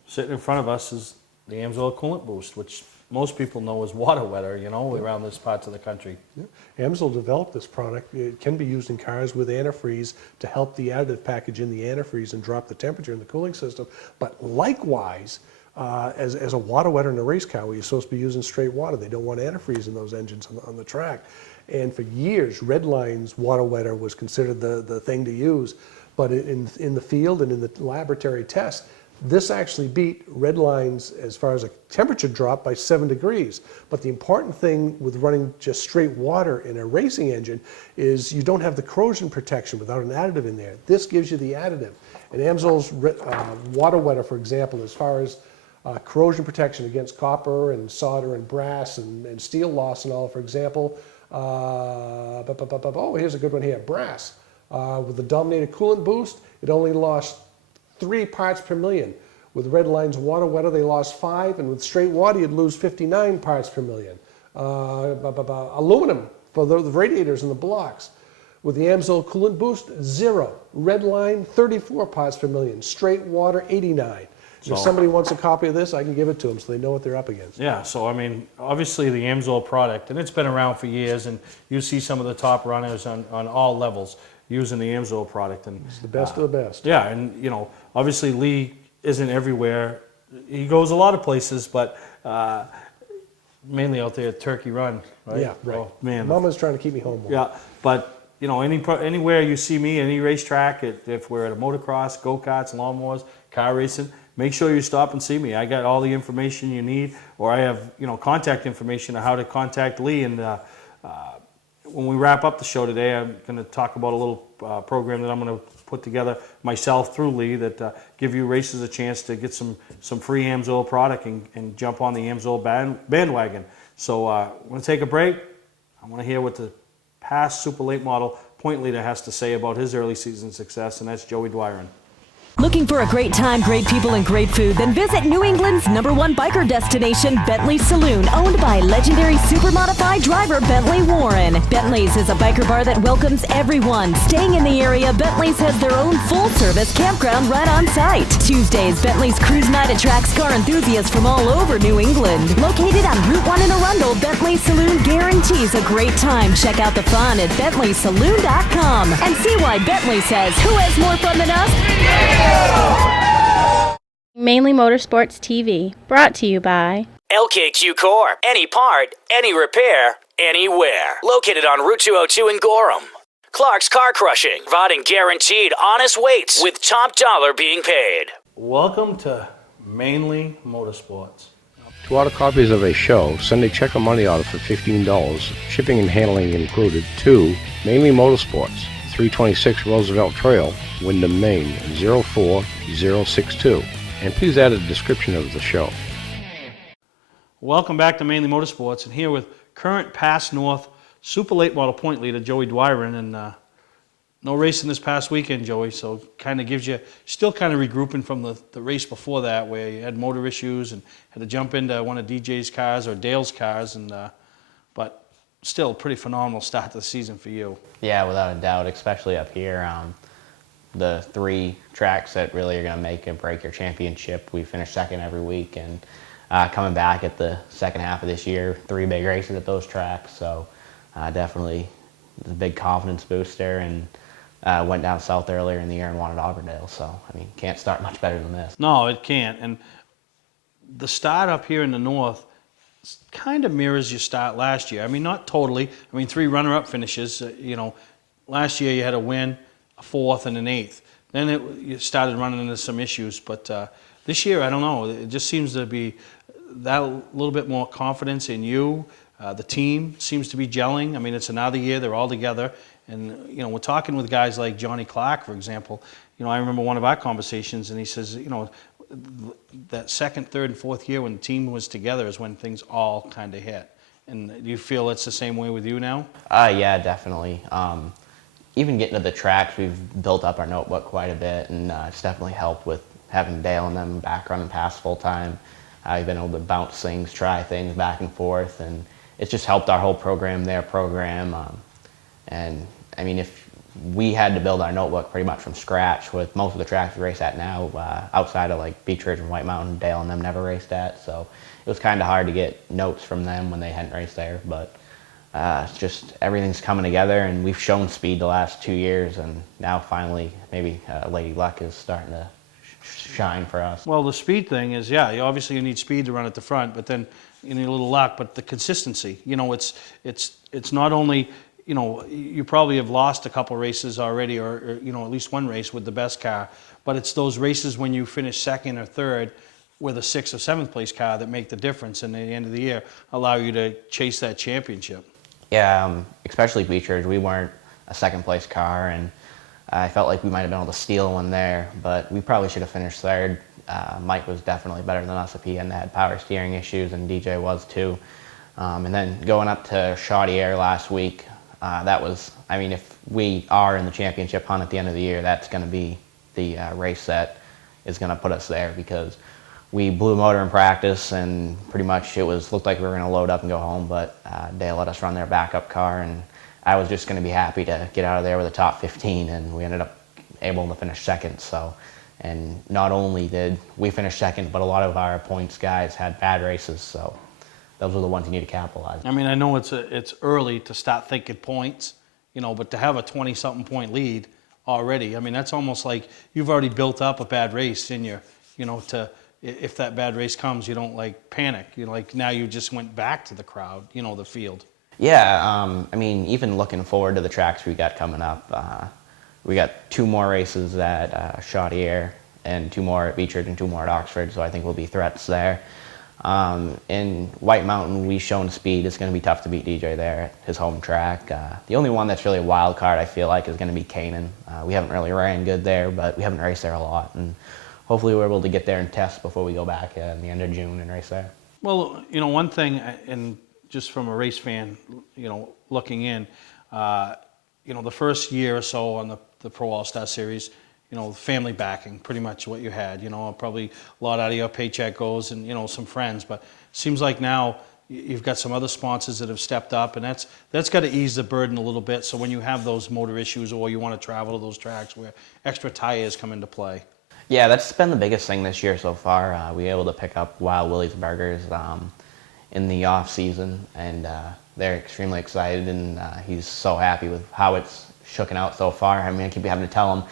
Sitting in front of us is the Amsoil Coolant Boost, which most people know as water wetter, around this parts of the country. Yeah. Amsoil developed this product. It can be used in cars with antifreeze to help the additive package in the antifreeze and drop the temperature in the cooling system. But likewise, as a water wetter in a race car, where you're supposed to be using straight water, they don't want antifreeze in those engines on the track. And for years, Redline's water wetter was considered the thing to use. But in the field and in the laboratory test, this actually beat Redline's as far as a temperature drop by 7 degrees. But the important thing with running just straight water in a racing engine is you don't have the corrosion protection without an additive in there. This gives you the additive. And Amsoil's water wetter, for example, as far as corrosion protection against copper and solder and brass and steel loss and all, for example, here's a good one here, brass. With the Dominator Coolant Boost, it only lost 3 parts per million. With Redline's water wetter, they lost 5, and with straight water, you'd lose 59 parts per million. aluminum for the radiators and the blocks. With the Amsoil Coolant Boost, 0. Red line, 34 parts per million. Straight water, 89. So, if somebody wants a copy of this, I can give it to them so they know what they're up against. Yeah, so I mean, obviously the Amsoil product, and it's been around for years, and you see some of the top runners on all levels using the Amsoil product. And it's the best of the best. Yeah, and you know, obviously Lee isn't everywhere. He goes a lot of places, but mainly out there at Turkey Run, right? Yeah, right. Oh, man. Mama's trying to keep me home more. Yeah, but you know, anywhere you see me, any racetrack, if we're at a motocross, go-karts, lawnmowers, car racing, make sure you stop and see me. I got all the information you need, or I have, you know, contact information on how to contact Lee. And when we wrap up the show today, I'm going to talk about a little program that I'm going to put together myself through Lee that give you racers a chance to get some free Amsoil product and jump on the Amsoil bandwagon. So I'm going to take a break. I want to hear what the past super late model point leader has to say about his early season success, and that's Joey Doiron. Looking for a great time, great people, and great food? Then visit New England's #1 biker destination, Bentley Saloon, owned by legendary super modified driver Bentley Warren. Bentley's is a biker bar that welcomes everyone. Staying in the area, Bentley's has their own full-service campground right on site. Tuesdays, Bentley's Cruise Night attracts car enthusiasts from all over New England. Located on Route 1 in Arundel, Bentley Saloon guarantees a great time. Check out the fun at BentleySaloon.com and see why Bentley says, who has more fun than us? Mainly Motorsports TV, brought to you by LKQ Core. Any part, any repair, anywhere. Located on Route 202 in Gorham. Clark's Car Crushing, providing guaranteed honest weights with top dollar being paid. Welcome to Mainly Motorsports. To order copies of a show, send a check or money order for $15, shipping and handling included, to Mainly Motorsports, 326 Roosevelt Trail, Windham, Maine, 04062. And please add a description of the show. Welcome back to Mainly Motorsports, and here with current Pass North super late model point leader Joey Doiron. And no racing this past weekend, Joey, so kind of gives you, still kind of regrouping from the race before that where you had motor issues and had to jump into one of DJ's cars or Dale's cars, and but still pretty phenomenal start to the season for you. Yeah, without a doubt, especially up here. The 3 tracks that really are going to make and break your championship. We finish second every week, and coming back at the second half of this year, 3 big races at those tracks. So definitely a big confidence booster, and went down south earlier in the year and won at Auburndale. So, I mean, can't start much better than this. No, it can't. And the start up here in the north kind of mirrors your start last year. I mean, not totally. I mean, 3 runner-up finishes. You know, last year you had a win, a 4th, and an 8th. Then you started running into some issues. But this year, I don't know. It just seems to be that little bit more confidence in you. The team seems to be gelling. I mean, it's another year. They're all together. And, you know, we're talking with guys like Johnny Clark, for example. You know, I remember one of our conversations, and he says, you know, that second, third, and fourth year when the team was together is when things all kind of hit. And do you feel it's the same way with you now? Yeah, definitely. Even getting to the tracks, we've built up our notebook quite a bit, and it's definitely helped with having Dale and them back running past full time. I've been able to bounce things, try things back and forth, and it's just helped our whole program, their program. And I mean, if we had to build our notebook pretty much from scratch with most of the tracks we race at now, outside of like Beech Ridge and White Mountain, Dale and them never raced at, so it was kind of hard to get notes from them when they hadn't raced there. But it's just everything's coming together, and we've shown speed the last 2 years, and now finally maybe Lady Luck is starting to shine for us. Well, the speed thing is, yeah, obviously you need speed to run at the front, but then you need a little luck. But the consistency, you know, it's not only, you know, you probably have lost a couple races already, or you know, at least one race with the best car, but it's those races when you finish second or third with a 6th or 7th place car that make the difference, and at the end of the year allow you to chase that championship. Yeah, especially Beech Ridge, we weren't a 2nd place car, and I felt like we might have been able to steal one there, but we probably should have finished 3rd. Mike was definitely better than us if he hadn't had power steering issues, and DJ was too. And then going up to Chaudière last week, that was, I mean, if we are in the championship hunt at the end of the year, that's going to be the race that is going to put us there, because we blew a motor in practice, and pretty much it looked like we were going to load up and go home, but they let us run their backup car, and I was just going to be happy to get out of there with a top 15, and we ended up able to finish second. So, and not only did we finish second, but a lot of our points guys had bad races, so those are the ones you need to capitalize. I mean, I know it's early to start thinking points, but to have a 20-something point lead already, I mean, that's almost like you've already built up a bad race in your, if that bad race comes, you don't panic. Now you just went back to the crowd, the field. Yeah, I mean, even looking forward to the tracks we got coming up, we got 2 more races at Chaudière and 2 more at Beechridge and 2 more at Oxford, so I think we'll be threats there. In White Mountain, we've shown speed. It's going to be tough to beat DJ there at his home track. The only one that's really a wild card, I feel like, is going to be Canaan. We haven't really ran good there, but we haven't raced there a lot, and hopefully we're able to get there and test before we go back in the end of June and race there. Well, one thing, and just from a race fan, looking in, the first year or so on the Pro All-Star Series, family backing, pretty much what you had. Probably a lot out of your paycheck goes and, some friends. But it seems like now you've got some other sponsors that have stepped up, and that's got to ease the burden a little bit. So when you have those motor issues or you want to travel to those tracks where extra tires come into play. Yeah, that's been the biggest thing this year so far. We were able to pick up Wild Willie's Burgers in the off season, and they're extremely excited, and he's so happy with how it's shooken out so far. I mean, I keep having to tell him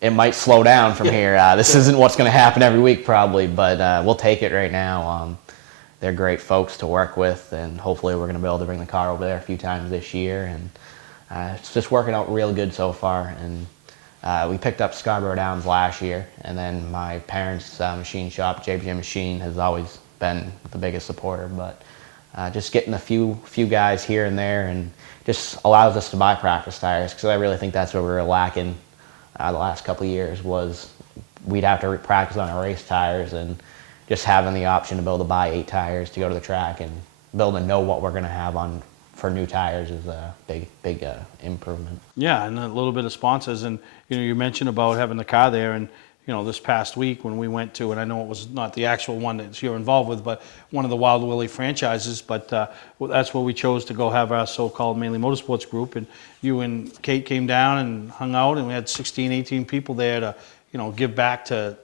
it might slow down from here. This isn't what's going to happen every week probably, but we'll take it right now. They're great folks to work with, and hopefully we're going to be able to bring the car over there a few times this year, and it's just working out real good so far. And we picked up Scarborough Downs last year, and then my parents' machine shop, JBJ Machine, has always been the biggest supporter, but just getting a few guys here and there, and just allows us to buy practice tires, because I really think that's where we were lacking the last couple of years. Was we'd have to practice on our race tires, and just having the option to be able to buy 8 tires to go to the track and be able to know what we're going to have on for new tires is a big improvement. Yeah, and a little bit of sponsors, and you mentioned about having the car there, and this past week when we went to, and I know it was not the actual one that you're involved with, but one of the Wild Willie franchises, but that's where we chose to go have our so-called Mainly Motorsports group, and you and Kate came down and hung out, and we had 16, 18 people there to, give back to,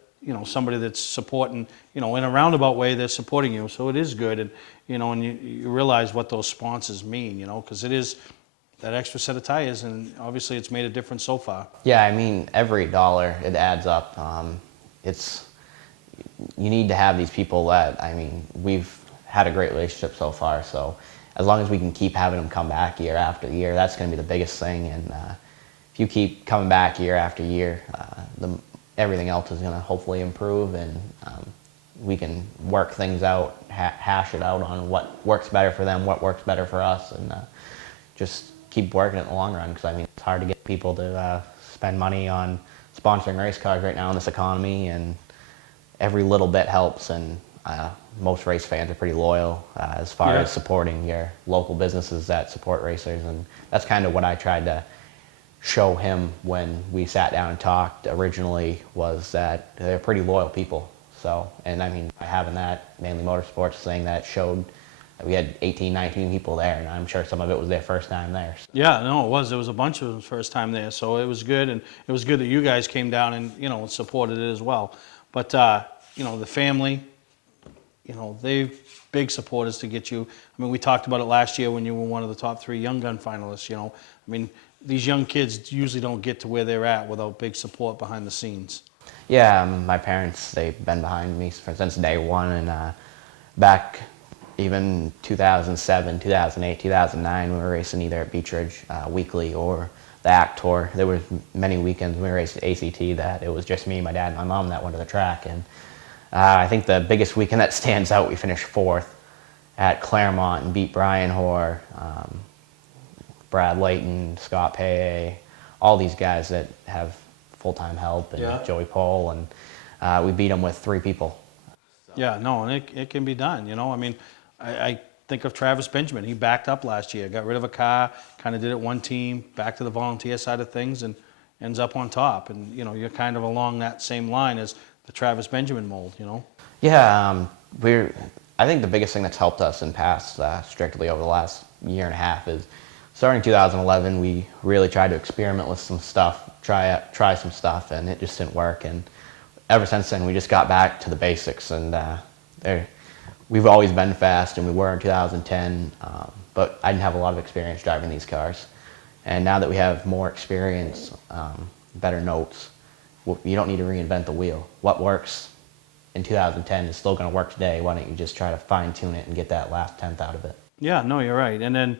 somebody that's supporting, in a roundabout way, they're supporting you, so it is good, and, and you realize what those sponsors mean, because it is that extra set of tires, and obviously it's made a difference so far. Yeah, I mean, every dollar, it adds up. You need to have these people that, I mean, we've had a great relationship so far, so as long as we can keep having them come back year after year, that's going to be the biggest thing, and if you keep coming back year after year, everything else is going to hopefully improve, and we can work things out, hash it out on what works better for them, what works better for us, and just keep working it in the long run, because I mean, it's hard to get people to spend money on sponsoring race cars right now in this economy, and every little bit helps, and most race fans are pretty loyal as far as supporting your local businesses that support racers, and that's kind of what I tried to show him when we sat down and talked originally, was that they're pretty loyal people. So, and I mean, having that Mainly Motorsports thing, that showed we had 18, 19 people there, and I'm sure some of it was their first time there. Yeah, no, it was. There was a bunch of them first time there, so it was good, and it was good that you guys came down and, supported it as well. But, the family, they've big supporters to get you. I mean, we talked about it last year when you were one of the top 3 Young Gun finalists, I mean, these young kids usually don't get to where they're at without big support behind the scenes. Yeah, my parents, they've been behind me since day one, and back even 2007, 2008, 2009, we were racing either at Beechridge weekly or the ACT Tour. There were many weekends when we raced at ACT that it was just me, my dad, and my mom that went to the track. And I think the biggest weekend that stands out, we finished 4th at Claremont and beat Brian Hoare, Brad Layton, Scott Paye, all these guys that have full-time help, and Joey Pohl, and we beat them with 3 people. Yeah, no, and it can be done, I mean, I think of Travis Benjamin. He backed up last year, got rid of a car, kind of did it one team, back to the volunteer side of things, and ends up on top. And, you're kind of along that same line as the Travis Benjamin mold, Yeah, I think the biggest thing that's helped us and passed strictly over the last year and a half is starting 2011, we really tried to experiment with some stuff, try some stuff, and it just didn't work. And ever since then, we just got back to the basics. And we've always been fast, and we were in 2010, but I didn't have a lot of experience driving these cars. And now that we have more experience, better notes, you don't need to reinvent the wheel. What works in 2010 is still going to work today. Why don't you just try to fine-tune it and get that last tenth out of it? Yeah, no, you're right. And then,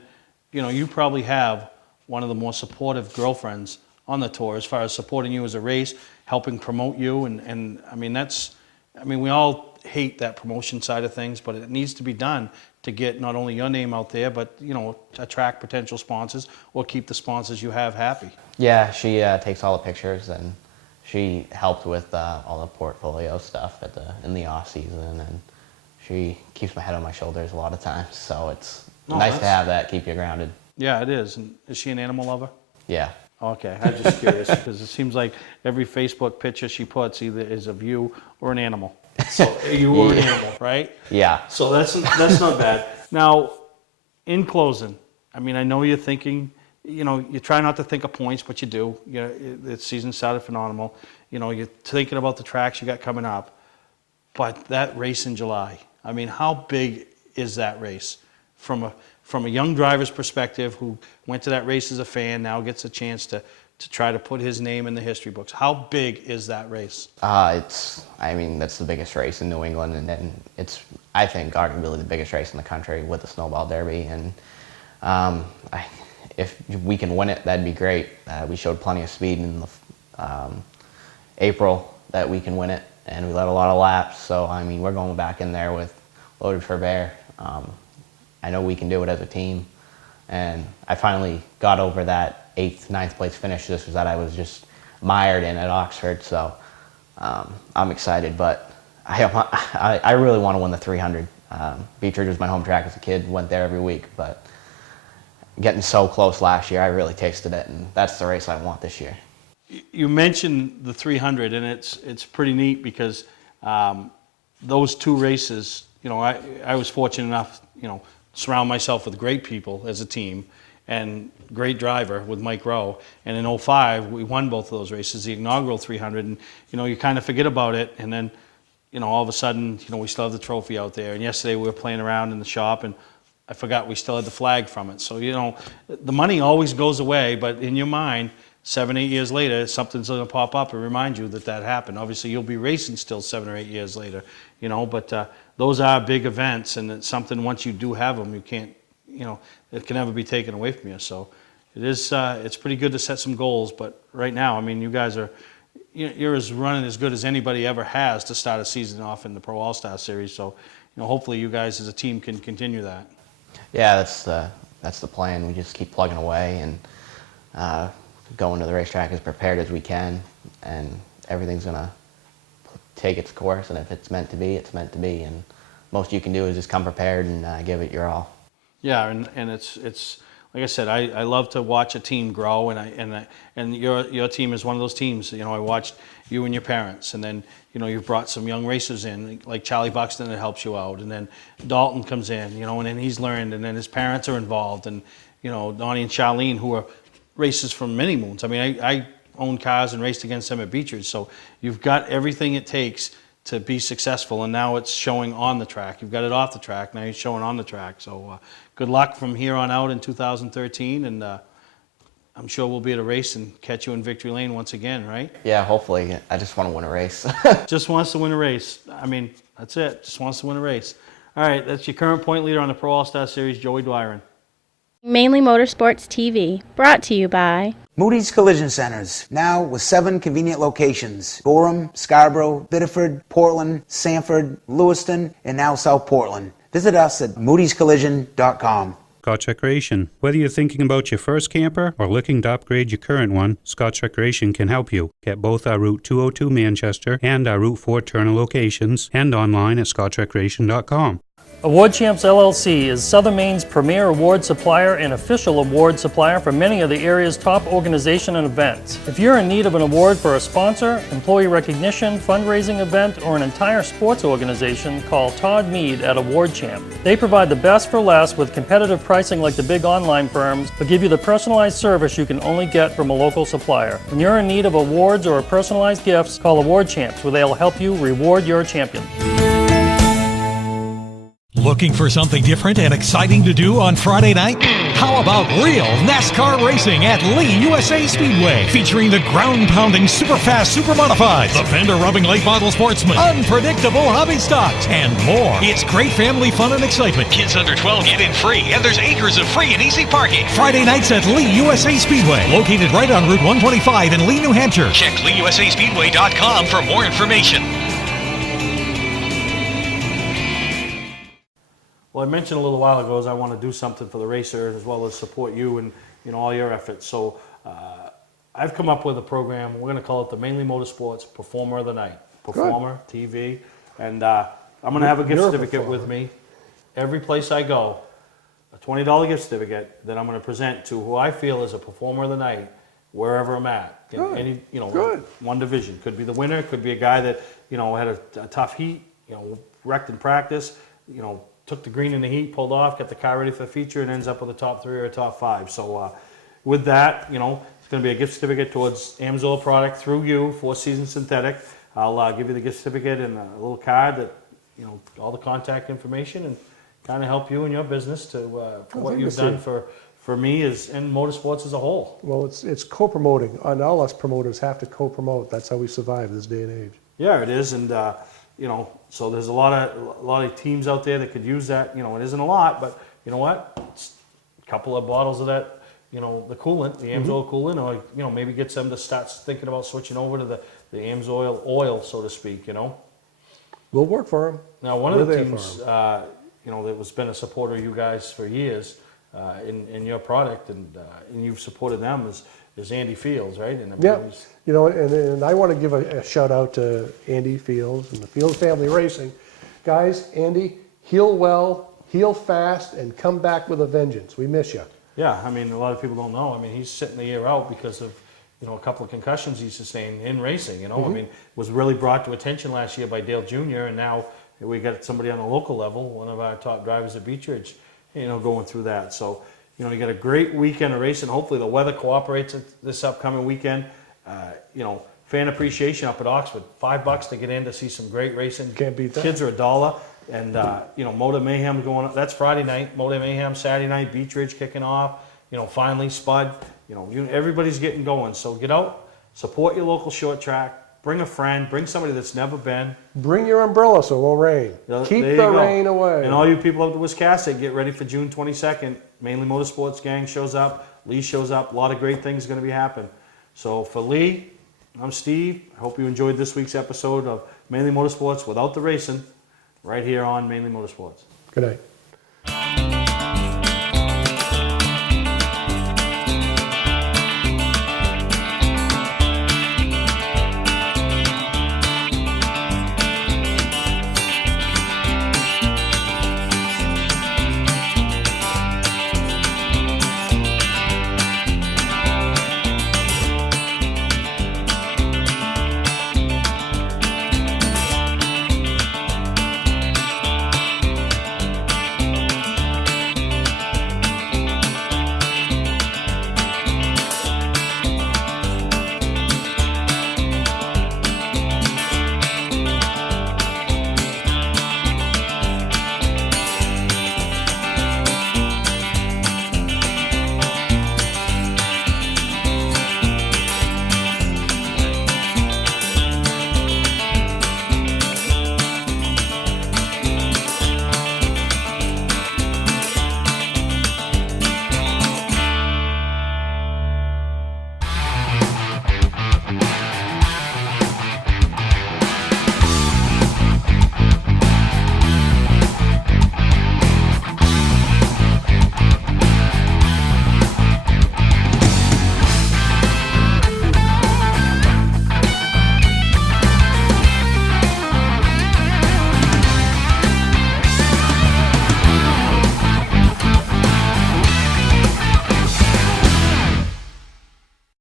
you know, you probably have one of the more supportive girlfriends on the tour as far as supporting you as a race, helping promote you. And I mean, we all hate that promotion side of things, but it needs to be done to get not only your name out there, but, you know, attract potential sponsors or keep the sponsors you have happy. Yeah, she takes all the pictures, and she helped with all the portfolio stuff in the off season, and she keeps my head on my shoulders a lot of times. So it's nice to have that, keep you grounded. Yeah, it is. And is she an animal lover? Yeah. Okay, I'm just curious because it seems like every Facebook picture she puts either is of you or an animal. So you were an animal, right? Yeah. So that's not bad. Now, in closing, I mean, I know you're thinking, you know, you try not to think of points, but you do. You know, the season started phenomenal. You know, you're thinking about the tracks you got coming up. But that race in July, I mean, how big is that race from a young driver's perspective who went to that race as a fan, now gets a chance to try to put his name in the history books? How big is that race? I mean, that's the biggest race in New England, and then it's, I think, arguably the biggest race in the country with the Snowball Derby. And if we can win it, that'd be great. We showed plenty of speed in the April that we can win it, and we led a lot of laps. So, I mean, we're going back in there with loaded for bear. I know we can do it as a team, and I finally got over that 8th, 9th place finish just that I was just mired in at Oxford. So I'm excited, but I really want to win the 300. Beech Ridge was my home track as a kid, went there every week, but getting so close last year, I really tasted it, and that's the race I want this year. You mentioned the 300, and it's pretty neat because those two races, you know, I was fortunate enough, you know, surround myself with great people as a team and great driver with Mike Rowe. And in 05, we won both of those races, the inaugural 300, and, you know, you kind of forget about it, and then, you know, all of a sudden, you know, we still have the trophy out there. And yesterday we were playing around in the shop, and I forgot we still had the flag from it. So, you know, the money always goes away, but in your mind, 7, 8 years later, something's going to pop up and remind you that happened. Obviously, you'll be racing still 7 or 8 years later, you know, but those are big events, and it's something, once you do have them, you can't, you know, it can never be taken away from you. So it is, it's pretty good to set some goals, but right now, I mean, you guys are, you're running as good as anybody ever has to start a season off in the Pro All-Star Series. So, you know, hopefully you guys as a team can continue that. Yeah, that's the plan. We just keep plugging away and go into the racetrack as prepared as we can, and everything's gonna take its course. And if it's meant to be, it's meant to be. And most you can do is just come prepared and give it your all. Yeah, and it's like I said, I love to watch a team grow, and your team is one of those teams. You know, I watched you and your parents, and then, you know, you've brought some young racers in, like Charlie Buxton, that helps you out, and then Dalton comes in, you know, and then he's learned, and then his parents are involved, and, you know, Donnie and Charlene, who are racers from many moons. I mean, I own cars and raced against them at Beech Ridge, so you've got everything it takes to be successful, and now it's showing on the track. You've got it off the track, now you're showing on the track. So good luck from here on out in 2013, and I'm sure we'll be at a race and catch you in victory lane once again, right? Yeah, hopefully. I just want to win a race. Just wants to win a race. I mean, that's it. Just wants to win a race. All right, that's your current point leader on the Pro All-Star Series, Joey Doiron. Mainely Motorsports TV, brought to you by Moody's Collision Centers, now with 7 convenient locations: Gorham, Scarborough, Biddeford, Portland, Sanford, Lewiston, and now South Portland. Visit us at moodyscollision.com. Scotch Recreation. Whether you're thinking about your first camper or looking to upgrade your current one, Scotch Recreation can help you. Get both our Route 202 Manchester and our Route 4 Turner locations, and online at scotchrecreation.com. Award Champs LLC is Southern Maine's premier award supplier and official award supplier for many of the area's top organizations and events. If you're in need of an award for a sponsor, employee recognition, fundraising event, or an entire sports organization, call Todd Mead at Award Champ. They provide the best for less with competitive pricing like the big online firms, but give you the personalized service you can only get from a local supplier. When you're in need of awards or personalized gifts, call Award Champs, where they'll help you reward your champion. Looking for something different and exciting to do on Friday night? How about real NASCAR racing at Lee USA Speedway, featuring the ground-pounding, super-fast, super-modifieds, the fender-rubbing late model sportsman, unpredictable hobby stocks, and more. It's great family fun and excitement. Kids under 12 get in free, and there's acres of free and easy parking. Friday nights at Lee USA Speedway, located right on Route 125 in Lee, New Hampshire. Check LeeUSASpeedway.com for more information. Well, I mentioned a little while ago is I want to do something for the racer as well as support you and all your efforts. So I've come up with a program. We're going to call it the Mainely Motorsports Performer of the Night. Performer, Good. TV. And I'm going to have a gift certificate with me every place I go. A $20 gift certificate that I'm going to present to who I feel is a Performer of the Night wherever I'm at. Good. Good. One division. Could be the winner. Could be a guy that, had a tough heat, wrecked in practice, took the green in the heat, pulled off, got the car ready for the feature, and ends up with a top 3 or a top 5. So with that, it's going to be a gift certificate towards Amsoil product through you, 4 Season Synthetic. I'll give you the gift certificate and a little card that, all the contact information and kind of help you in your business to for what you've done for me and motorsports as a whole. Well, it's co-promoting, and all us promoters have to co-promote. That's how we survive this day and age. Yeah, it is, and so there's a lot of teams out there that could use that. It isn't a lot, but you know what? It's a couple of bottles of that, the coolant, the Amsoil coolant, or maybe get them to start thinking about switching over to the Amsoil oil, so to speak. We'll work for them. Now, one of the teams, that was been a supporter of you guys for years in your product, and you've supported them is Andy Fields, right? And and I want to give a shout out to Andy Fields and the Fields Family Racing. Guys, Andy, heal well, heal fast, and come back with a vengeance. We miss you. Yeah, a lot of people don't know. He's sitting the year out because of, a couple of concussions he sustained in racing, was really brought to attention last year by Dale Jr., and now we got somebody on the local level, one of our top drivers at Beech Ridge, going through that. So, you got a great weekend of racing. Hopefully the weather cooperates this upcoming weekend. Fan appreciation up at Oxford, $5 to get in to see some great racing. Can't beat that. Kids are $1, and Motor Mayhem going up. That's Friday night. Motor Mayhem Saturday night. Beech Ridge kicking off. Finally Spud. Everybody's getting going. So get out, support your local short track. Bring a friend. Bring somebody that's never been. Bring your umbrella so it won't rain. Keep the rain away. And all you people up to Wiscasset, get ready for June 22nd. Mainly Motorsports gang shows up. Lee shows up. A lot of great things going to be happening. So for Lee, I'm Steve. I hope you enjoyed this week's episode of Mainly Motorsports without the racing, right here on Mainly Motorsports. Good night.